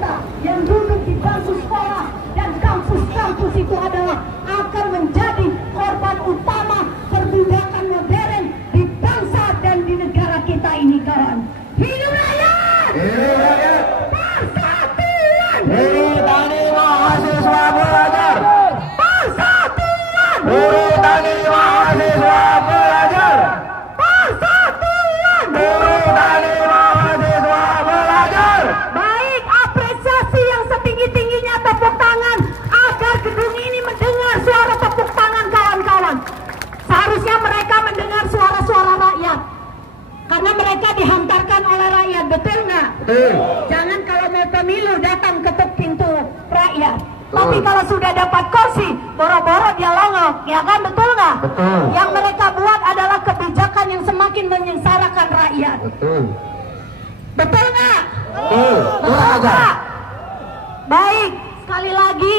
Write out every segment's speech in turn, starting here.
kita yang duduk di bangku sekolah dan kampus-kampus itu adalah akan menjadi korban utama perbudakan modern di bangsa dan di negara kita ini, kawan. Hidup rakyat! Hidup rakyat! Persatuan! Buruh tani mahasiswa belajar! Persatuan! Buruh tani mahasiswa belajar! Persatuan! Buruh tani mahasiswa belajar! Baik, apresiasi yang setinggi-tingginya tepuk tangan agar gedung ini mendengar suara tepuk tangan kawan-kawan. Seharusnya mereka mendengar suara-suara rakyat, karena mereka dihantarkan oleh rakyat, betul nggak? Betul. Jangan kalau mau pemilu datang ketuk pintu rakyat. Tapi kalau sudah dapat kursi, boro-boro dia longok, ya kan, betul nggak? Betul. Yang mereka buat adalah kebijakan yang semakin menyengsarakan rakyat. Betul. Betul nggak? Betul. Betul nggak? Baik, sekali lagi,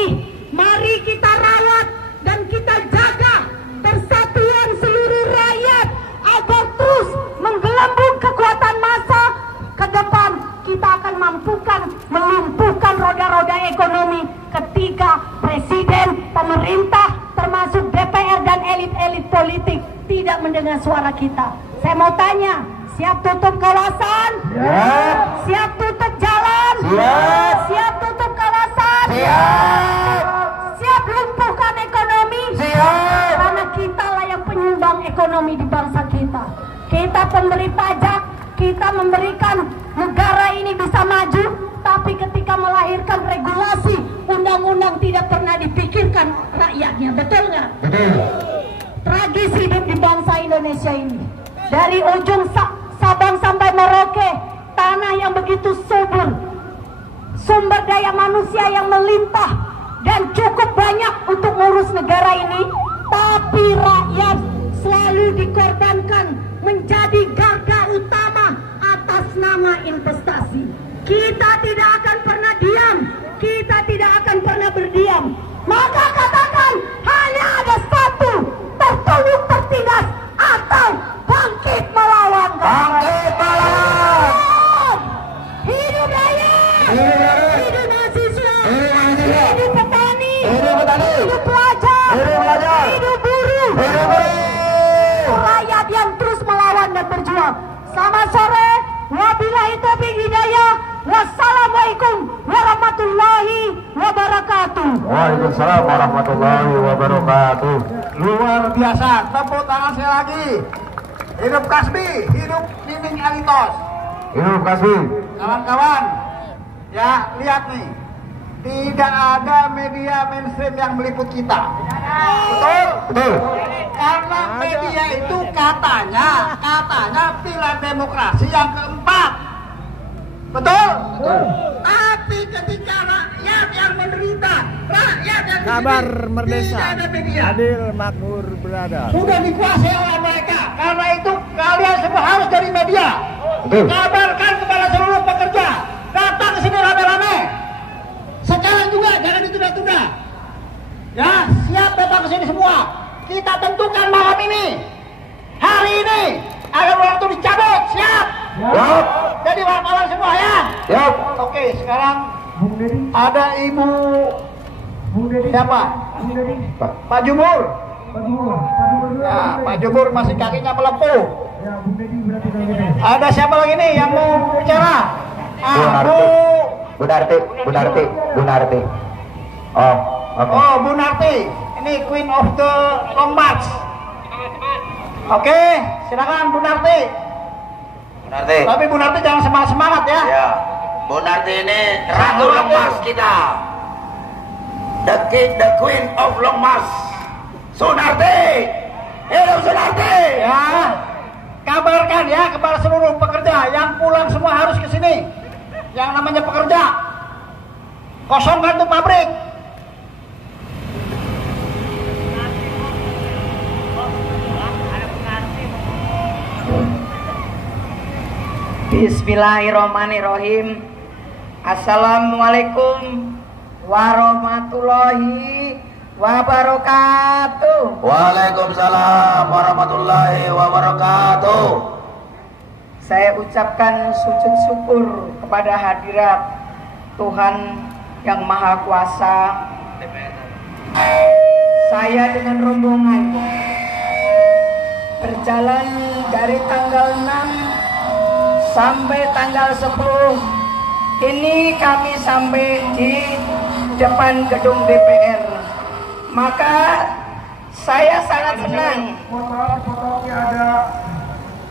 mari kita rawat dan kita jaga persatuan seluruh rakyat agar terus menggelembung kekuatan massa ke depan. Kita akan mampukan melumpuhkan roda-roda ekonomi ketika presiden, pemerintah, termasuk DPR dan elit-elit politik tidak mendengar suara kita. Saya mau tanya, siap tutup kawasan? Siap. Siap tutup jalan? Siap. Siap tutup kawasan? Siap. Siap lumpuhkan ekonomi? Siap. Karena kita lah yang penyumbang ekonomi di bangsa kita. Kita pemberi pajak, kita memberikan negara ini bisa maju, tapi ketika melahirkan regulasi, undang-undang tidak pernah dipikirkan rakyatnya, betul nggak? Betul. Tragis hidup di bangsa Indonesia ini. Dari ujung Sabang sampai Merauke, tanah yang begitu subur, sumber daya manusia yang melimpah dan cukup banyak untuk ngurus negara ini, tapi rakyat selalu dikorbankan menjadi garda utama atas nama investasi. Kita tidak akan pernah diam, kita tidak akan pernah berdiam. Maka katakan, hanya ada satu, tertunduk tertindas atau bangkit melawan. Bangkit melawan! Hidup rakyat! Hidup rakyat! Hidup mahasiswa! Hidup mahasiswa! Hidup petani! Hidup petani! Hidup pelajar! Hidup pelajar! Hidup buruh! Hidup buruh! Rakyat yang terus melawan dan berjuang. Selamat sore, wabillahi taufiq hidayah, wassalamualaikum warahmatullahi wabarakatuh. Waalaikumsalam warahmatullahi wabarakatuh. Luar biasa, tepuk tangan sekali lagi. Hidup Kasbi, hidup Nining Elitos. Hidup Kasbi. Kawan-kawan, ya lihat nih, tidak ada media mainstream yang meliput kita. Betul? Betul. Karena media itu katanya pilar demokrasi yang keempat. Betul? Betul. Tapi ketika rakyat yang menderita, rakyat yang Kabar tidak Merdeka, ada media. adil, makmur, beradab. Sudah dikuasai oleh mereka. Karena itu kalian semua harus dari media. Betul. Kabarkan kepada seluruh pekerja, datang ke sini rame-rame. Sekarang juga jangan ditunda-tunda. Ya, siap datang ke sini semua. Kita tentukan malam ini, hari ini, agar orang itu dicabut. Siap? Siap. Jadi wartawan semua ya. Siap. Oke, sekarang ada Ibu siapa? Pak Jumur. Ya, Pak Jumur masih kakinya melepuh. Ada siapa lagi nih yang mau bicara? Bu Narti. Oh, oke. Oh, Bu Narti. Ini Queen of the Long March. Oke, silakan Bu Narti. Narti. Tapi Bu Narti jangan semangat-semangat ya. Ya, Bu Narti ini Ratu Long March kita. The Queen of Long March. Sunarti. Hidup Sunarti. Ya. Kabarkan ya kepada seluruh pekerja yang pulang semua harus ke sini. Yang namanya pekerja. Kosongkan tuh pabrik. Bismillahirrahmanirrahim. Assalamualaikum warahmatullahi wabarakatuh. Waalaikumsalam warahmatullahi wabarakatuh. Saya ucapkan sujud syukur kepada hadirat Tuhan yang Maha Kuasa, saya dengan rombongan berjalan dari tanggal 6 sampai tanggal 10. Ini kami sampai di depan gedung DPR. Maka saya sangat senang.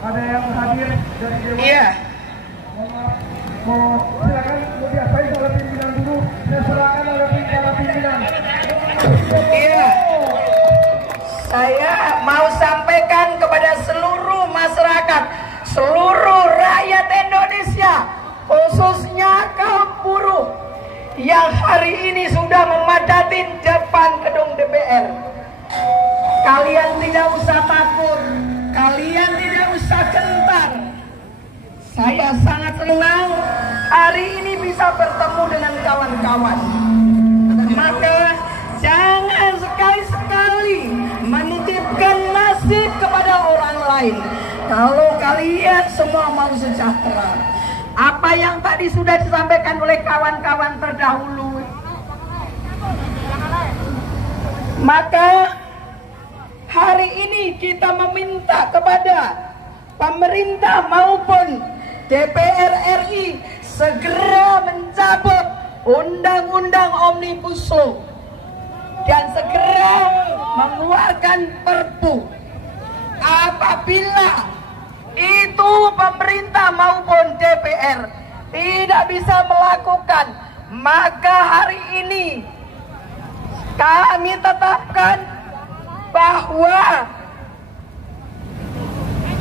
Ada yang hadir dari Dewan. Iya. Silakan diapain oleh pimpinan dulu. Silakan oleh pimpinan. Iya. Saya mau sampaikan kepada seluruh masyarakat, seluruh rakyat Indonesia, khususnya kaum buruh yang hari ini sudah memadati depan gedung DPR. Kalian tidak usah takut, kalian tidak usah gentar. Saya sangat senang hari ini bisa bertemu dengan kawan-kawan. Maka jangan sekali-sekali menitipkan nasib kepada orang lain. Kalau kalian semua mau sejahtera, apa yang tadi sudah disampaikan oleh kawan-kawan terdahulu, maka hari ini kita meminta kepada pemerintah maupun DPR RI segera mencabut Undang-Undang Omnibus Law dan segera mengeluarkan Perpu. Apabila itu pemerintah maupun DPR tidak bisa melakukan, maka hari ini kami tetapkan bahwa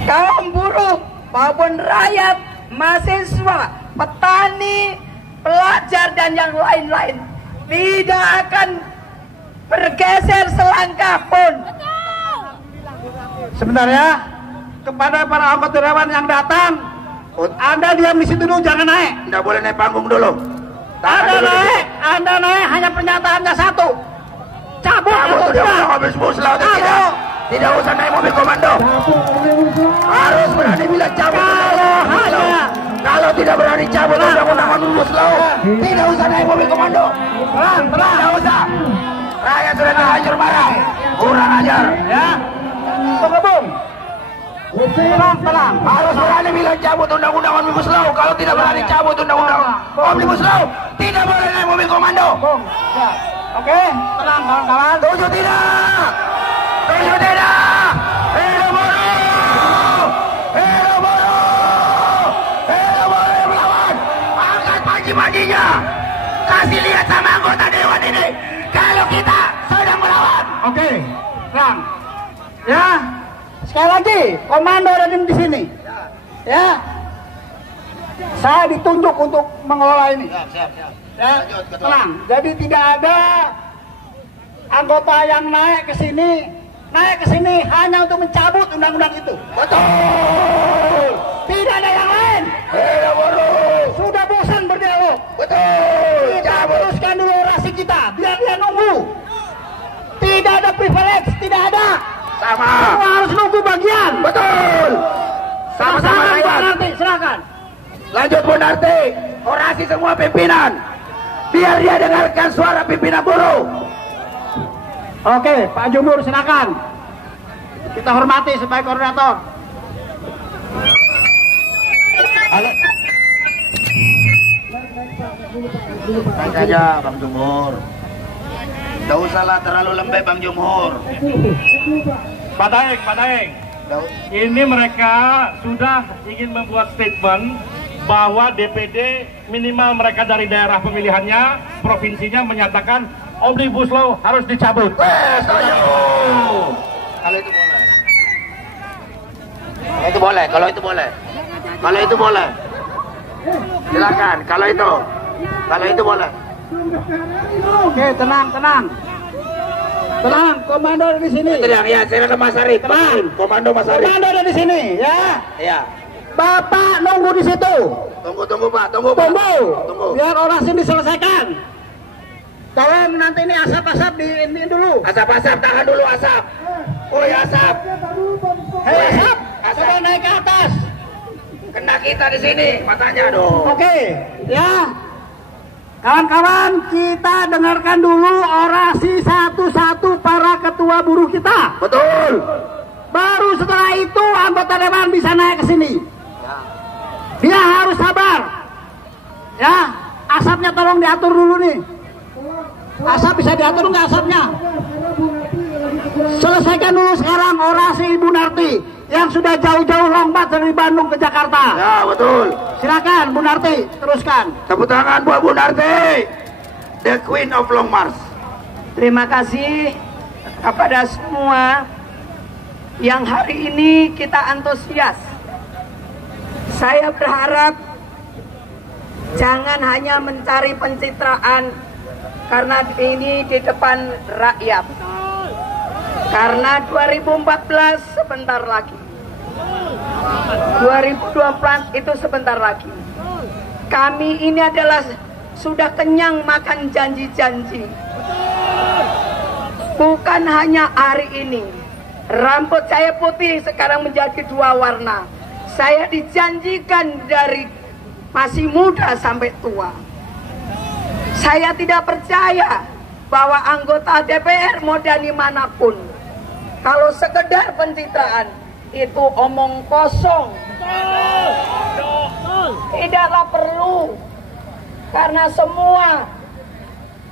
kaum buruh maupun rakyat, mahasiswa, petani, pelajar dan yang lain-lain tidak akan bergeser selangkah pun. Sebentar ya, kepada para anggota dewan yang datang, Anda diam di situ dulu, jangan naik. Tidak boleh naik panggung dulu. Anda naik hanya pernyataannya satu. Cabut atau tidak? Omnibus Law atau tidak? Tidak usah naik mobil komando. Harus berani bilang cabut. Kalau tidak berani cabut Undang-Undang Omnibus Law, tidak usah naik mobil komando. Tenang. Tidak usah. Rakyat sudah terlanjur marah. Kurang ajar. Ya. Tunggu, Bung. Tenang. Harus berani bilang cabut Undang-Undang Omnibus Law. Kalau tidak berani cabut Undang-Undang Omnibus Law, tidak boleh naik mobil komando. Bung. Ya. Oke, tenang kawan-kawan. Setuju tidak? Setuju tidak? Hidup buruh! Hidup buruh! Hidup buruh yang melawan! Angkat panji-panjinya! Kasih lihat sama anggota dewan ini kalau kita sedang melawan. Oke, tenang. Ya, sekali lagi, komando ada di sini. Ya, saya ditunjuk untuk mengelola ini. Siap. Ya, tenang. Jadi tidak ada anggota yang naik ke sini hanya untuk mencabut undang-undang itu. Betul! Tidak ada yang lain. Hidup buruh! Sudah bosan berdialog. Betul! Kita teruskan dulu orasi kita, biar dia nunggu. Tidak ada privilege, tidak ada. Sama! Semua harus nunggu bagian. Betul! Sama-sama rakyat. Nanti silakan. Lanjut Bu Narti, orasi semua pimpinan. Biar dia dengarkan suara pimpinan buruh. Oke, Pak Jumur silakan. Kita hormati sebagai koordinator. Naik aja Bang Jumur. Tidak usahlah terlalu lembek Bang Jumur. Pak Daeng. Ini mereka sudah ingin membuat statement bahwa DPD minimal mereka dari daerah pemilihannya, provinsinya menyatakan Omnibus Law harus dicabut. Kalau itu boleh. Silakan. Kalau itu boleh. Oke, tenang. Tenang, komando ada di sini. Tenang ya, saya ada Mas Arif. Tenang. Komando Mas Arif. Komando ada di sini, ya. Iya. Bapak nunggu di situ. Tunggu Pak. Tunggu. Biar orasi diselesaikan. Tolong nanti ini asap di ini dulu. Asap, tahan dulu asap. Oh ya asap. Hei asap, coba naik ke atas. Kena kita di sini, matanya dong. Oke, ya. Kawan-kawan, kita dengarkan dulu orasi satu-satu para ketua buruh kita. Betul. Baru setelah itu anggota dewan bisa naik ke sini. Dia harus sabar. Ya, asapnya tolong diatur dulu nih. Asap bisa diatur nggak asapnya? Selesaikan dulu sekarang orasi Ibu Narti yang sudah jauh-jauh lompat dari Bandung ke Jakarta. Ya, betul. Silakan Bu Narti, teruskan. Tepuk tangan buat Bu Narti, the Queen of Long March. Terima kasih kepada semua yang hari ini kita antusias. Saya berharap jangan hanya mencari pencitraan karena ini di depan rakyat. Karena 2014 sebentar lagi, 2024 itu sebentar lagi. Kami ini adalah sudah kenyang makan janji-janji. Bukan hanya hari ini. Rambut saya putih sekarang menjadi 2 warna. Saya dijanjikan dari masih muda sampai tua. Saya tidak percaya bahwa anggota DPR mau dari manapun, kalau sekedar pencitraan itu omong kosong. Tidaklah perlu, karena semua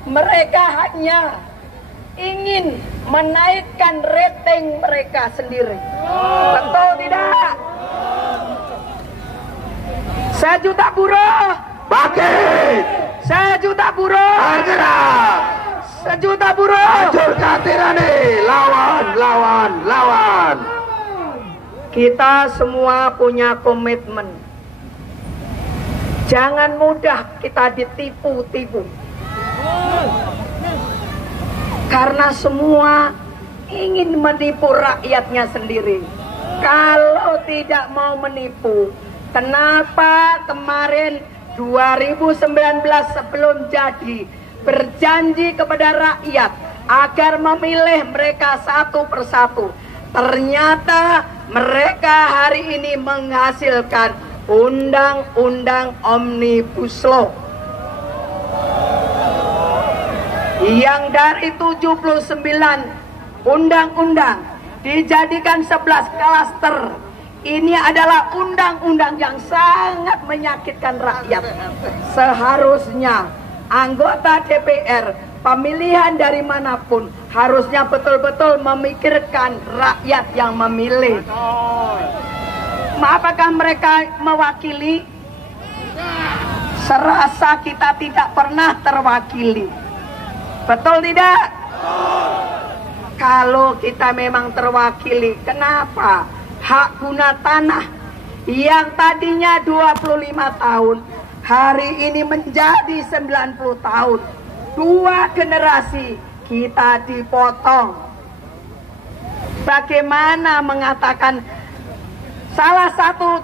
mereka hanya ingin menaikkan rating mereka sendiri. Betul tidak? 1 juta buruh Bangkit. 1 juta buruh Bergerak. 1 juta buruh. Hancurkan tirani. Lawan, lawan, lawan. Kita semua punya komitmen. Jangan mudah kita ditipu-tipu. Karena semua ingin menipu rakyatnya sendiri. Kalau tidak mau menipu, kenapa kemarin 2019 sebelum jadi berjanji kepada rakyat agar memilih mereka satu persatu? Ternyata mereka hari ini menghasilkan undang-undang Omnibus Law yang dari 79 undang-undang dijadikan 11 klaster. Ini adalah undang-undang yang sangat menyakitkan rakyat. Seharusnya anggota DPR, pemilihan dari manapun, harusnya betul-betul memikirkan rakyat yang memilih. Apakah mereka mewakili? Serasa kita tidak pernah terwakili. Betul tidak? Kalau kita memang terwakili, kenapa hak guna tanah yang tadinya 25 tahun hari ini menjadi 90 tahun? 2 generasi kita dipotong. Bagaimana mengatakan salah satu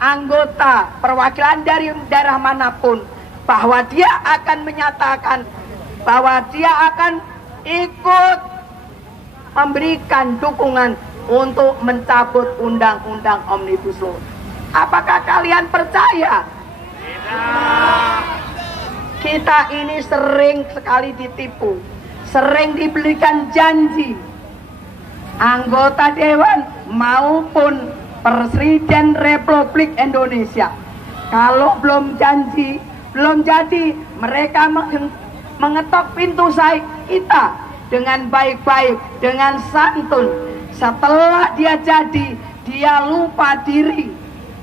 anggota perwakilan dari daerah manapun bahwa dia akan menyatakan bahwa dia akan ikut memberikan dukungan untuk mencabut undang-undang Omnibus Law? Apakah kalian percaya? Tidak. Kita ini sering sekali ditipu, sering diberikan janji. Anggota dewan maupun Presiden Republik Indonesia, kalau belum janji, belum jadi, mereka mengetok pintu kita dengan baik-baik, dengan santun. Setelah dia jadi, dia lupa diri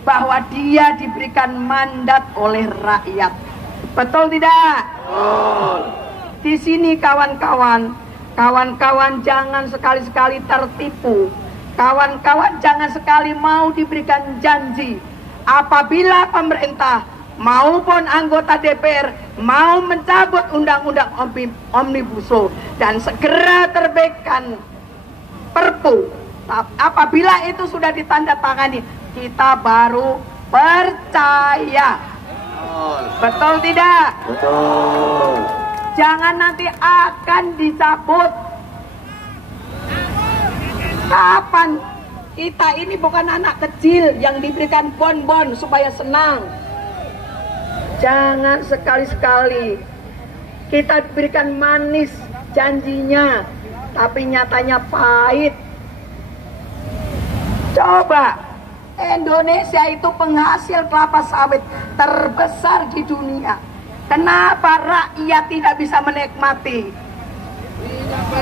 bahwa dia diberikan mandat oleh rakyat. Betul tidak? Di sini kawan-kawan jangan sekali-sekali tertipu. Kawan-kawan jangan sekali mau diberikan janji. Apabila pemerintah maupun anggota DPR mau mencabut undang-undang Omnibus Law dan segera terbitkan Perpu, apabila itu sudah ditandatangani, kita baru percaya. Betul tidak? Betul. Jangan nanti akan dicabut. Kapan? Kita ini bukan anak kecil yang diberikan bon-bon supaya senang. Jangan sekali-sekali Kita diberikan manis janjinya, tapi nyatanya pahit. Coba, Indonesia itu penghasil kelapa sawit terbesar di dunia. Kenapa rakyat tidak bisa menikmati?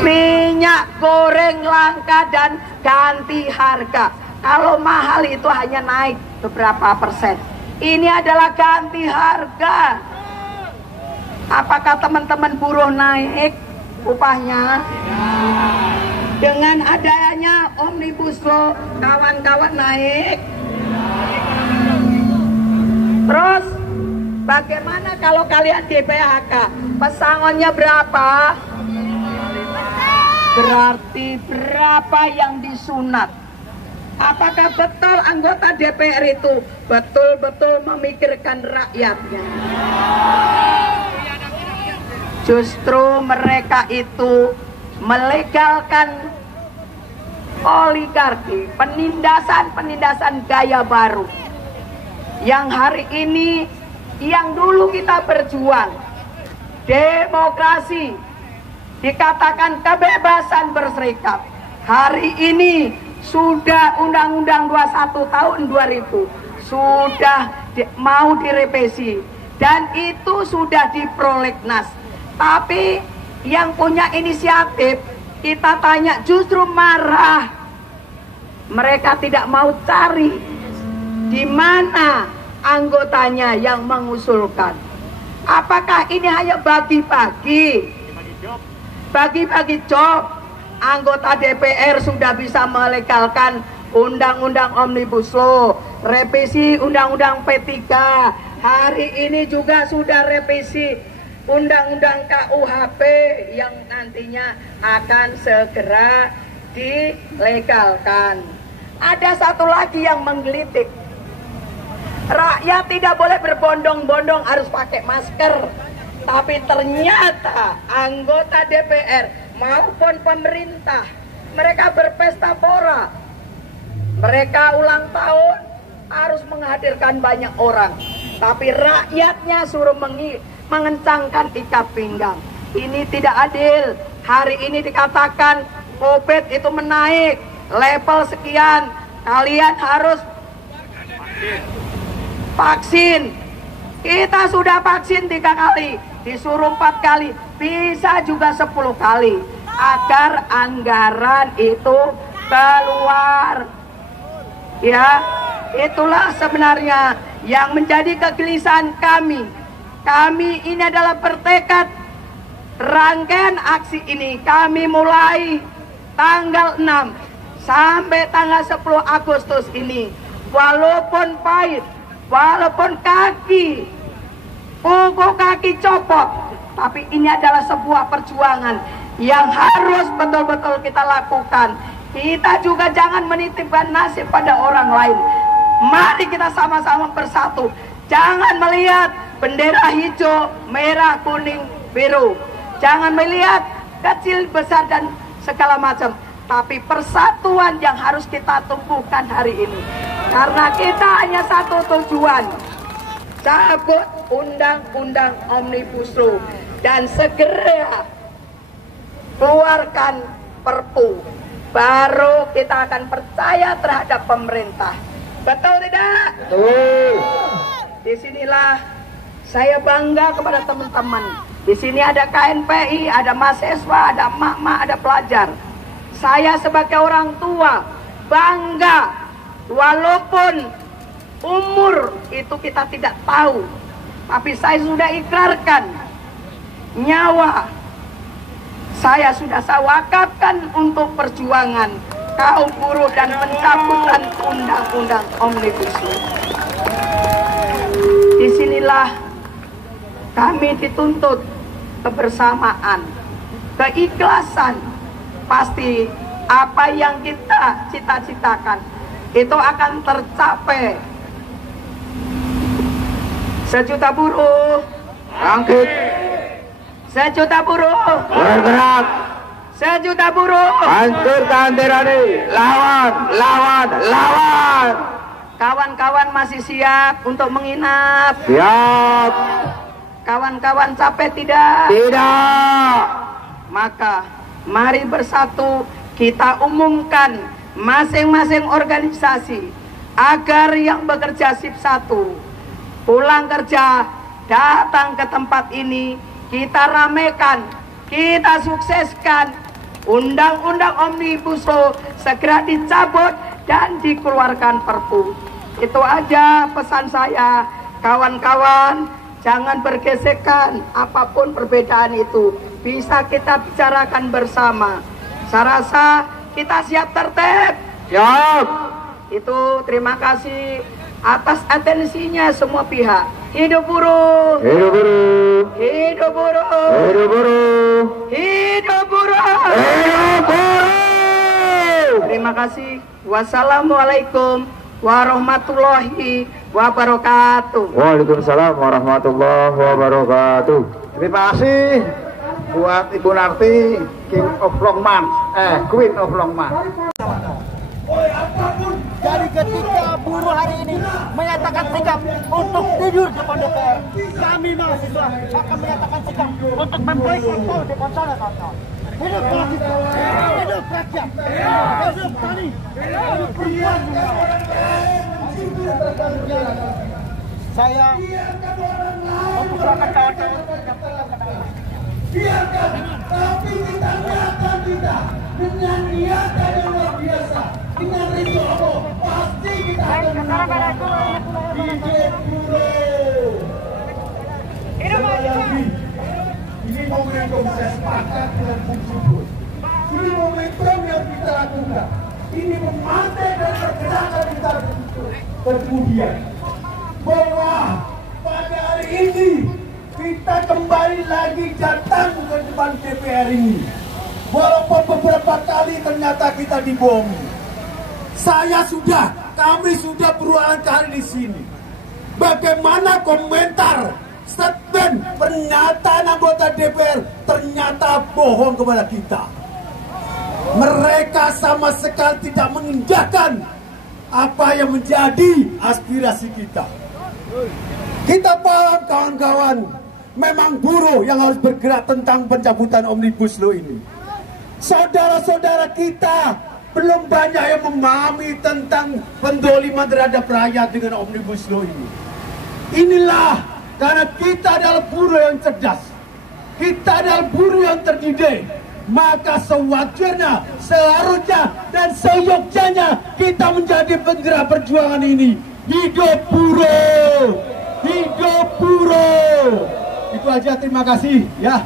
Minyak goreng langka dan ganti harga. Kalau mahal itu hanya naik beberapa persen. Ini adalah ganti harga. Apakah teman-teman buruh naik upahnya? Dengan adanya Omnibus Law, kawan-kawan naik. Terus bagaimana kalau kalian di PHK? Pesangonnya berapa? Berarti berapa yang disunat? Apakah betul anggota DPR itu betul-betul memikirkan rakyatnya? Justru mereka itu melegalkan oligarki, penindasan gaya baru. Yang hari ini, yang dulu kita berjuang, demokrasi, dikatakan kebebasan berserikat. Hari ini sudah Undang-Undang 21 tahun 2000 sudah mau direvisi dan itu sudah di prolegnas. Tapi yang punya inisiatif kita tanya justru marah. Mereka tidak mau cari di mana anggotanya yang mengusulkan. Apakah ini hanya bagi-bagi? Bagi-bagi job. Anggota DPR sudah bisa melegalkan Undang-Undang Omnibus Law, revisi Undang-Undang P3. Hari ini juga sudah revisi Undang-Undang KUHP yang nantinya akan segera dilegalkan. Ada satu lagi yang menggelitik. Rakyat tidak boleh berbondong-bondong harus pakai masker. Tapi ternyata anggota DPR maupun pemerintah, mereka berpesta pora. Mereka ulang tahun harus menghadirkan banyak orang. Tapi rakyatnya suruh mengencangkan ikat pinggang. Ini tidak adil. Hari ini dikatakan COVID itu menaik level sekian, kalian harus vaksin. Kita sudah vaksin 3 kali, disuruh 4 kali, bisa juga 10 kali agar anggaran itu keluar. Ya, itulah sebenarnya yang menjadi kegelisahan kami. Kami ini adalah bertekad, rangkaian aksi ini kami mulai tanggal 6 sampai tanggal 10 Agustus ini. Walaupun pahit, walaupun punggung kaki copot, tapi ini adalah sebuah perjuangan yang harus betul-betul kita lakukan. Kita juga jangan menitipkan nasib pada orang lain. Mari kita sama-sama bersatu. Jangan melihat bendera hijau, merah, kuning, biru. Jangan melihat kecil, besar, dan segala macam. Tapi persatuan yang harus kita tumbuhkan hari ini. Karena kita hanya satu tujuan. Cabut Undang-Undang Omnibus Law dan segera keluarkan Perpu. Baru kita akan percaya terhadap pemerintah. Betul tidak? Betul. Disinilah saya bangga kepada teman-teman. Di sini ada KNPI, ada mahasiswa, ada emak-emak, ada pelajar. Saya sebagai orang tua bangga, walaupun umur itu kita tidak tahu, tapi saya sudah ikrarkan nyawa. Saya sudah wakafkan untuk perjuangan kaum buruh dan pencabutan Undang-Undang Omnibus Law. Disinilah kami dituntut kebersamaan, keikhlasan. Pasti apa yang kita cita-citakan itu akan tercapai. 1 juta buruh Bangkit, 1 juta buruh bergerak, 1 juta buruh. hancurkan tirani, lawan, lawan, lawan. Kawan-kawan masih siap untuk menginap? Siap. Kawan-kawan capek tidak? Tidak. Maka mari bersatu kita umumkan masing-masing organisasi agar yang bekerja shift 1 pulang kerja datang ke tempat ini, kita ramekan, kita sukseskan, undang-undang Omnibus Law segera dicabut dan dikeluarkan Perpu. Itu aja pesan saya, kawan-kawan, jangan bergesekan, apapun perbedaan itu bisa kita bicarakan bersama. Saya rasa kita siap tertib. Siap. Itu terima kasih atas atensinya semua pihak. Hidup buruh. Hidup buruh. Hidup buruh. Hidup buruh. Hidup buruh. Hidup buruh. Terima kasih. Wassalamualaikum warahmatullahi wabarakatuh. Waalaikumsalam warahmatullahi wabarakatuh. Terima kasih buat Ibu Narti, King of Longman, Queen of Longman. Jadi ketika buruh hari ini menyatakan sikap untuk tidur di depan DPR, kami mahasiswa akan menyatakan sikap untuk memboikot tol di sana, kawan-kawan. Hidup mahasiswa, hidup rakyat, hidup tani, hidup perempuan. Saya mempersilakan kawan-kawan. Biarkan, tapi kita niatkan kita dengan niatan yang luar biasa, dengan ridho pasti kita akan menang. Hidup buruh. Ini momentum saya sepakat dengan Bung Subur. Ini momentum yang kita lakukan. Ini memantai dan pergerakan kita kemudian bahwa pada hari ini kita kembali lagi datang ke depan DPR ini. Walaupun beberapa kali ternyata kita dibohongi. Kami sudah berulang kali di sini. Bagaimana komentar, statement, pernyataan anggota DPR ternyata bohong kepada kita. Mereka sama sekali tidak mengindahkan apa yang menjadi aspirasi kita. Kita paham kawan-kawan, memang buruh yang harus bergerak tentang pencabutan Omnibus Law ini. Saudara-saudara kita belum banyak yang memahami tentang pendoliman terhadap rakyat dengan Omnibus Law ini. Inilah karena kita adalah buruh yang cerdas, kita adalah buruh yang terdidik, maka sewajarnya, seharusnya, dan seyogyanya kita menjadi penggerak perjuangan ini. Hidup buruh! Hidup buruh! Itu aja, terima kasih ya.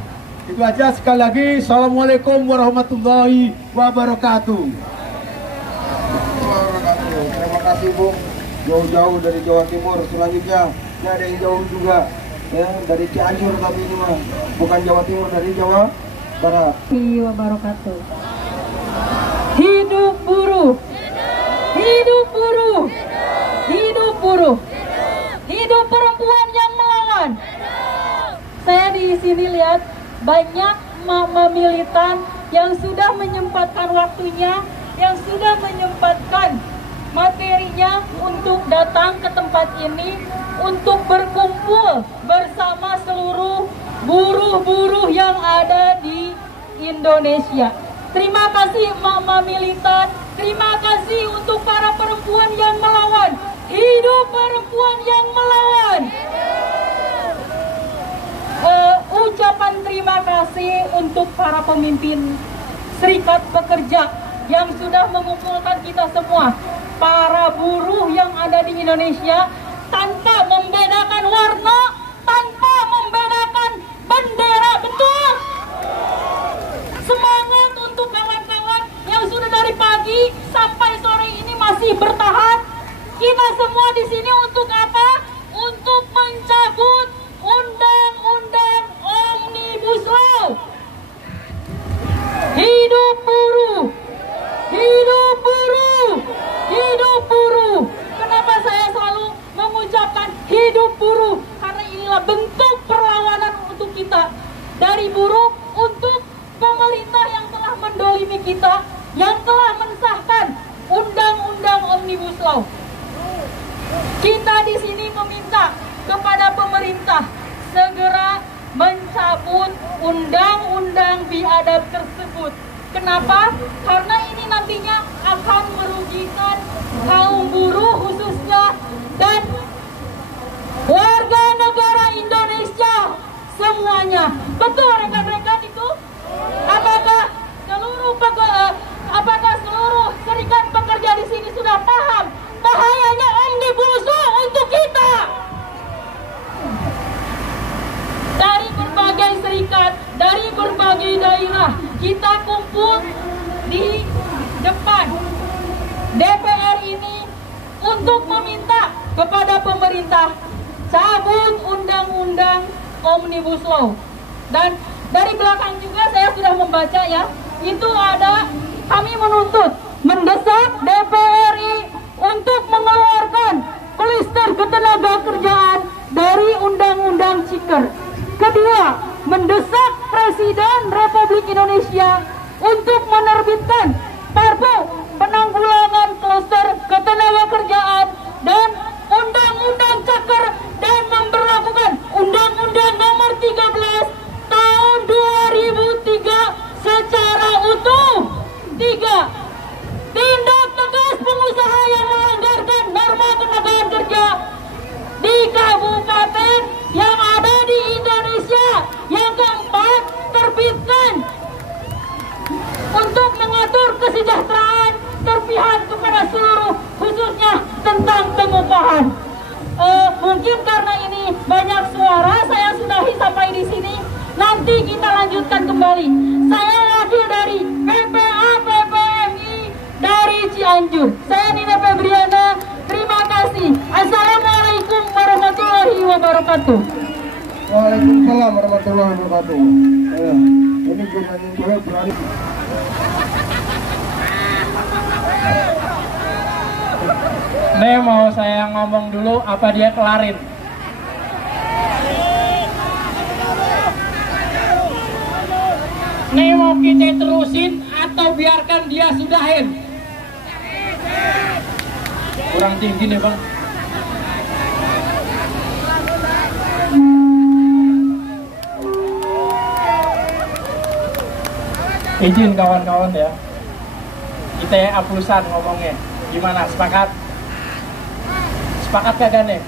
Itu aja, sekali lagi assalamualaikum warahmatullahi wabarakatuh. Terima kasih Bung, jauh-jauh dari Jawa Timur. Selanjutnya ada yang jauh juga ya, dari Cianjur, tapi ini mah bukan Jawa Timur, dari Jawa Barat. Wabarakatuh. Hidup buruh. Hidup buruh. Hidup buruh. Hidup perempuan yang melawan. Saya di sini lihat banyak mama militan yang sudah menyempatkan waktunya, yang sudah menyempatkan materinya untuk datang ke tempat ini untuk berkumpul bersama seluruh buruh-buruh yang ada di Indonesia. Terima kasih mama militan, terima kasih untuk para perempuan yang melawan. Hidup perempuan yang melawan. Ucapan terima kasih untuk para pemimpin serikat pekerja yang sudah mengumpulkan kita semua, para buruh yang ada di Indonesia, tanpa membedakan warna, tanpa membedakan bendera. Betul? Semangat untuk kawan-kawan yang sudah dari pagi sampai sore ini masih bertahan. Kita semua di sini untuk apa? Untuk mencabut undang-undang Omnibus Law. Hidup buruh. Hidup buruh. Hidup buruh. Kenapa saya selalu mengucapkan hidup buruh? Karena inilah bentuk perlawanan untuk kita. Dari buruh untuk pemerintah yang telah mendolimi kita, yang telah mensahkan undang-undang Omnibus Law. Kita di sini meminta kepada pemerintah segera mencabut undang-undang biadab tersebut. Kenapa? Karena ini nantinya akan merugikan kaum buruh khususnya dan warga negara Indonesia semuanya. Betul rekan-rekan itu? Apakah seluruh serikat pekerja di sini sudah paham bahayanya Omnibus Law untuk kita? Dari berbagai serikat, dari berbagai daerah, kita kumpul di depan DPR ini untuk meminta kepada pemerintah cabut undang-undang Omnibus Law. Dan dari belakang juga saya sudah membaca ya, itu ada kami mendesak DPR RI untuk mengeluarkan Klister Ketenagakerjaan dari Undang-Undang Cipta. Kedua, mendesak Presiden Republik Indonesia untuk menerbitkan Perpu Penanggulangan Klister Ketenagakerjaan dan Undang-Undang Cakar dan memberlakukan Undang-Undang Nomor 13 Tahun 2003 secara utuh. 3. Tindak tegas pengusaha yang melanggarkan norma ketenagaan kerja di kabupaten yang ada di Indonesia. Yang keempat, terbitkan untuk mengatur kesejahteraan terpihak kepada seluruh, khususnya tentang pengupahan. Mungkin karena ini banyak suara, saya sudahi sampai di sini. Nanti kita lanjutkan kembali. Saya wakil dari PPA PPMI dari Cianjur. Saya Nina Febriana. Terima kasih. Assalamualaikum warahmatullahi wabarakatuh. Waalaikumsalam warahmatullahi wabarakatuh. Ini gue berani. Nih mau saya ngomong dulu apa dia kelarin. Nih mau kita terusin atau biarkan dia sudahin? Kurang tinggi nih bang. Izin kawan-kawan ya, kita aplusan ngomongnya. Gimana, sepakat? Sepakat kagak nih?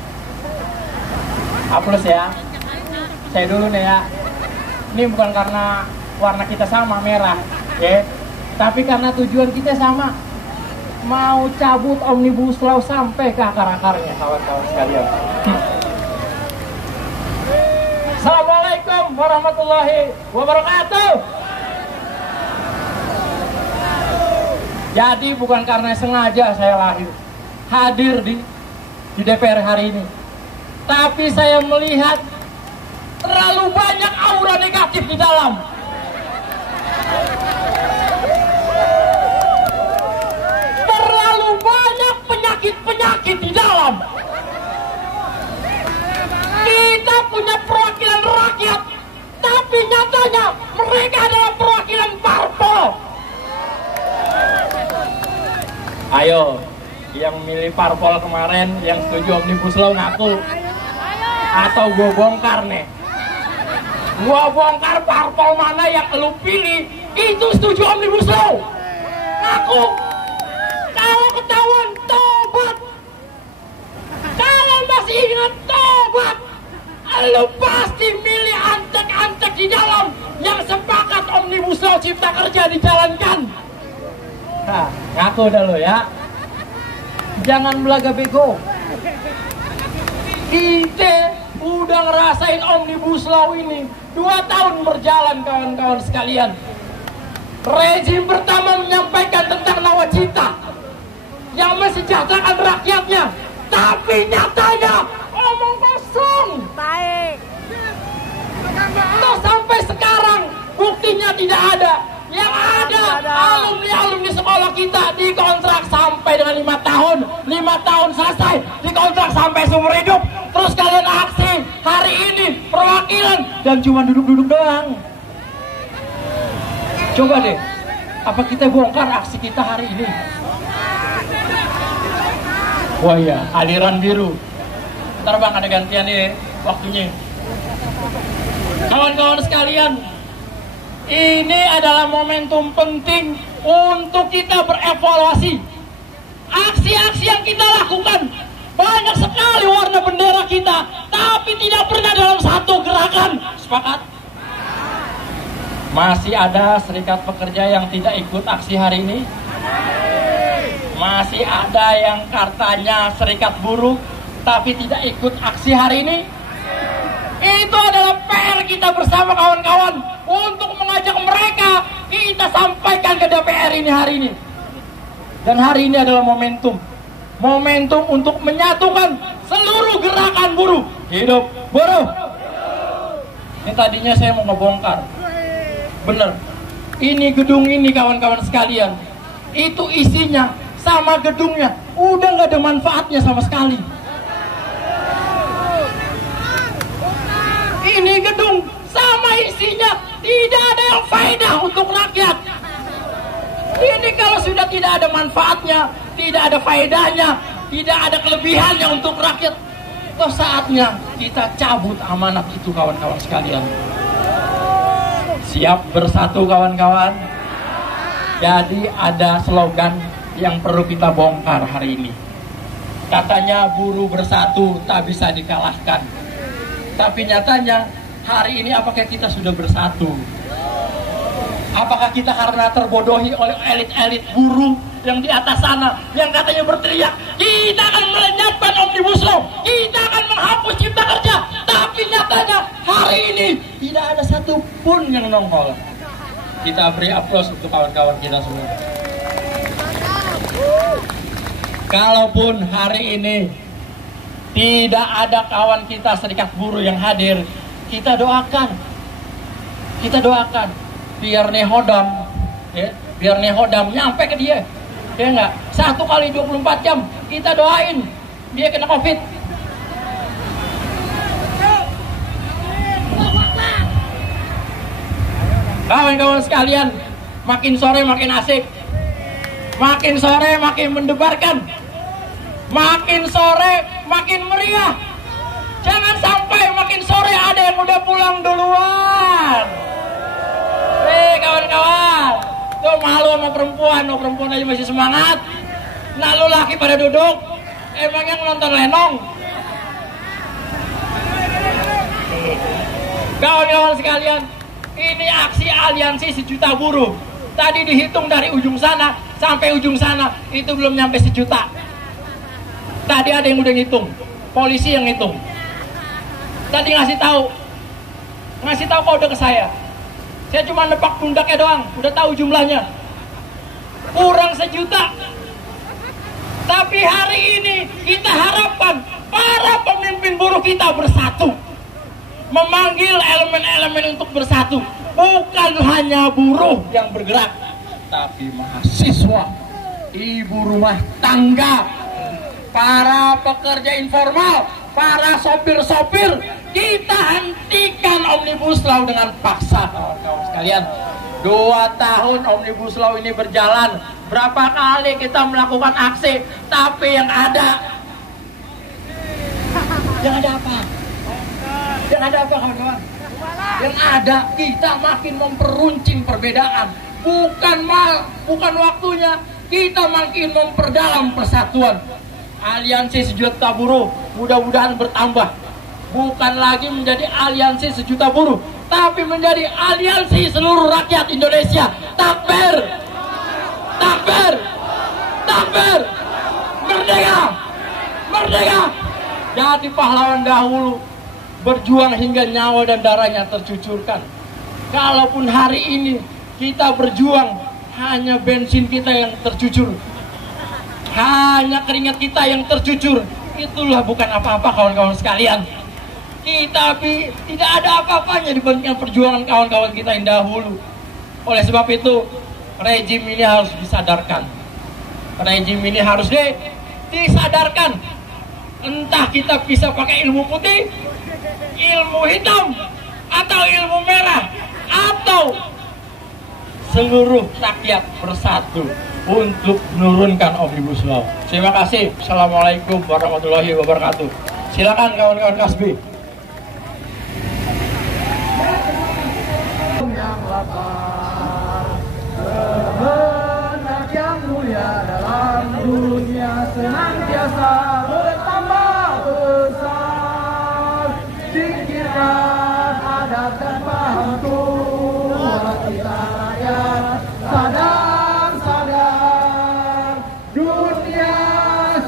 Aplus ya. Saya dulu nih ya. Ini bukan karena warna kita sama, merah ya, tapi karena tujuan kita sama, mau cabut Omnibus Law sampai ke akar-akarnya kawan-kawan sekalian. Assalamualaikum warahmatullahi wabarakatuh. Jadi bukan karena sengaja saya hadir di DPR hari ini, tapi saya melihat terlalu banyak aura negatif di dalam. Terlalu banyak penyakit-penyakit di dalam. Kita punya perwakilan rakyat, tapi nyatanya mereka adalah perwakilan parpol. Ayo, yang milih parpol kemarin, yang setuju Omnibus Law ngaku. Atau gue bongkar nih. Gue bongkar parpol mana yang lu pilih itu setuju Omnibus Law. Ngaku. Kalau ketahuan, tobat. Kalau masih ingat, tobat. Lu pasti milih antek-antek di dalam yang sepakat Omnibus Law Cipta Kerja dijalankan. Nah, ngaku dah lo ya. Jangan belaga bego. Kita udah ngerasain Omnibus Law ini 2 tahun berjalan kawan-kawan sekalian. Rezim pertama menyampaikan tentang nawacita yang mensejahterakan rakyatnya, tapi nyatanya omong kosong. Baik. Toh sampai sekarang buktinya tidak ada. Yang ada alumni sekolah kita dikontrak sampai dengan 5 tahun. 5 tahun selesai, dikontrak sampai seumur hidup. Terus kalian aksi hari ini perwakilan dan cuma duduk-duduk doang. Coba deh, apa kita bongkar aksi kita hari ini? Wah iya, aliran biru. Ntar bang ada gantian nih waktunya. Kawan-kawan sekalian, ini adalah momentum penting untuk kita berevaluasi. Aksi-aksi yang kita lakukan, banyak sekali warna bendera kita, tapi tidak pernah dalam satu gerakan. Sepakat? Masih ada serikat pekerja yang tidak ikut aksi hari ini? Masih ada yang katanya serikat buruh, tapi tidak ikut aksi hari ini? Itu adalah PR kita bersama kawan-kawan untuk mengajak mereka kita sampaikan ke DPR ini hari ini. Dan hari ini adalah momentum untuk menyatukan seluruh gerakan buruh. Hidup buruh. Ini tadinya saya mau ngebongkar. Bener. Ini gedung ini kawan-kawan sekalian, itu isinya sama gedungnya udah nggak ada manfaatnya sama sekali. Ini gedung sama isinya tidak ada yang faedah untuk rakyat. Ini kalau sudah tidak ada manfaatnya, tidak ada faedahnya, tidak ada kelebihannya untuk rakyat, toh saatnya kita cabut amanat itu kawan-kawan sekalian. Siap bersatu kawan-kawan? Jadi ada slogan yang perlu kita bongkar hari ini. Katanya buruh bersatu tak bisa dikalahkan. Tapi nyatanya hari ini apakah kita sudah bersatu? Apakah kita karena terbodohi oleh elit-elit buruh yang di atas sana yang katanya berteriak, kita akan melenyapkan Omnibus Law, kita akan menghapus Cipta Kerja, tapi nyatanya hari ini tidak ada satupun yang nongol. Kita beri aplaus untuk kawan-kawan kita semua. Kalaupun hari ini tidak ada kawan kita serikat buruh yang hadir, kita doakan biar nehodam, ya, biar nehodam nyampe ke dia, ya enggak? 1 kali 24 jam kita doain dia kena COVID. Kawan-kawan sekalian, makin sore makin asik, makin sore makin mendebarkan, makin sore makin meriah. Jangan sampai makin sore ada yang udah pulang duluan. Kawan-kawan, tuh malu sama perempuan aja masih semangat. Nah lu laki pada duduk, emangnya nonton lenong? Kawan-kawan sekalian, ini aksi aliansi sejuta buruh. Tadi dihitung dari ujung sana sampai ujung sana, itu belum nyampe 1 juta. Tadi ada yang udah ngitung, polisi yang ngitung. Tadi ngasih tahu kode ke saya. Saya cuma nebak pundaknya doang, udah tahu jumlahnya. Kurang 1 juta. Tapi hari ini kita harapkan para pemimpin buruh kita bersatu. Memanggil elemen-elemen untuk bersatu. Bukan hanya buruh yang bergerak, tapi mahasiswa, ibu rumah tangga, para pekerja informal, para sopir-sopir. Kita hentikan Omnibus Law dengan paksa, kawan-kawan sekalian. 2 tahun Omnibus Law ini berjalan. Berapa kali kita melakukan aksi, tapi yang ada apa? Yang ada apa, kawan-kawan? Yang ada kita makin memperuncing perbedaan. Bukan waktunya. Kita makin memperdalam persatuan. Aliansi sejuta buruh mudah-mudahan bertambah. Bukan lagi menjadi aliansi sejuta buruh, tapi menjadi aliansi seluruh rakyat Indonesia. Takbir! Takbir! Takbir! Merdeka! Merdeka! Jadi pahlawan dahulu berjuang hingga nyawa dan darahnya tercucurkan. Kalaupun hari ini kita berjuang, hanya bensin kita yang tercucur, hanya keringat kita yang tercucur, itulah bukan apa-apa kawan-kawan sekalian. Kita tidak ada apa-apanya dibandingkan perjuangan kawan-kawan kita yang dahulu. Oleh sebab itu, rejim ini harus disadarkan. Rejim ini harus disadarkan. Entah kita bisa pakai ilmu putih, ilmu hitam, atau ilmu merah, atau seluruh rakyat bersatu untuk menurunkan Omnibus Law. Terima kasih. Assalamualaikum warahmatullahi wabarakatuh. Silakan kawan-kawan Kasbi. lapar. Kehendak yang mulia dalam dunia senantiasa bertambah besar. Singkirkan adat dan paham tua kita rakyat, sadar-sadar dunia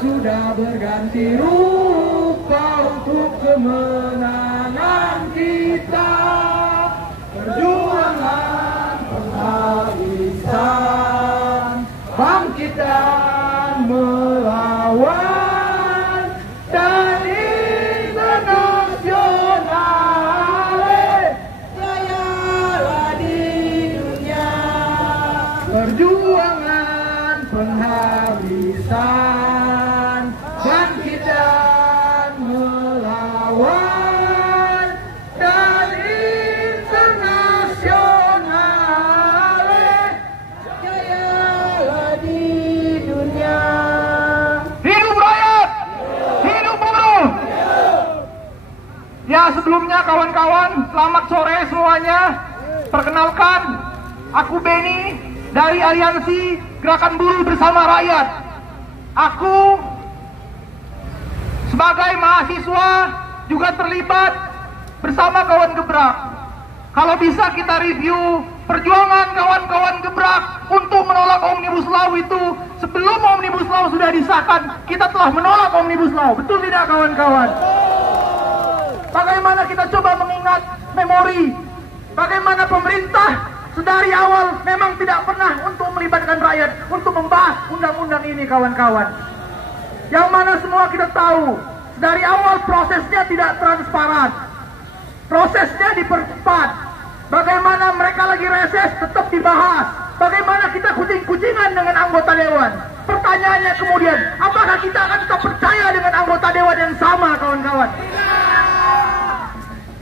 sudah berganti rupa untuk kemenangan kita. Perjuangan penghabisan, bangkit dan melawan, dan internasional jayalah di dunia. Perjuangan penghabisan, bangkit dan melawan, dan internasional jayalah di dunia. Hidup rakyat, hidup buruh. Ya, sebelumnya kawan-kawan, selamat sore semuanya. Perkenalkan, aku Benny dari Aliansi Gerakan Buruh Bersama Rakyat. Aku sebagai mahasiswa juga terlibat bersama kawan gebrak. Kalau bisa kita review perjuangan kawan-kawan gebrak untuk menolak Omnibus Law itu, sebelum Omnibus Law sudah disahkan, kita telah menolak Omnibus Law. Betul tidak kawan-kawan? Bagaimana kita coba mengingat memori, bagaimana pemerintah sedari awal memang tidak pernah untuk melibatkan rakyat untuk membahas undang-undang ini kawan-kawan. Yang mana semua kita tahu, dari awal prosesnya tidak transparan, prosesnya dipercepat. Bagaimana mereka lagi reses tetap dibahas, bagaimana kita kucing-kucingan dengan anggota dewan. Pertanyaannya kemudian, apakah kita akan tetap percaya dengan anggota dewan yang sama kawan-kawan?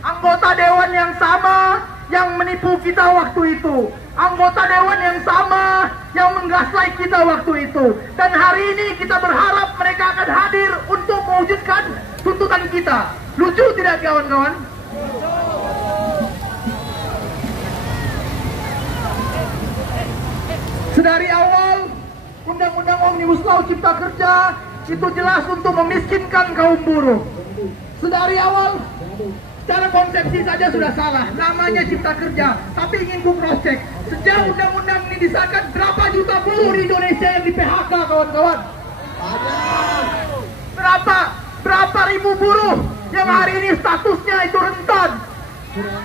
Anggota dewan yang sama yang menipu kita waktu itu, anggota dewan yang sama yang menggaslight kita waktu itu, dan hari ini kita berharap mereka akan hadir untuk mewujudkan tuntutan kita. Lucu tidak kawan-kawan? Sedari awal undang-undang Omnibus Law Cipta Kerja itu jelas untuk memiskinkan kaum buruh. Sedari awal secara konsepsi saja sudah salah, namanya Cipta Kerja, tapi ingin ku cross check. Sejak undang-undang ini disahkan, berapa juta buruh di Indonesia yang di PHK kawan-kawan? Berapa ribu buruh yang hari ini statusnya itu rentan?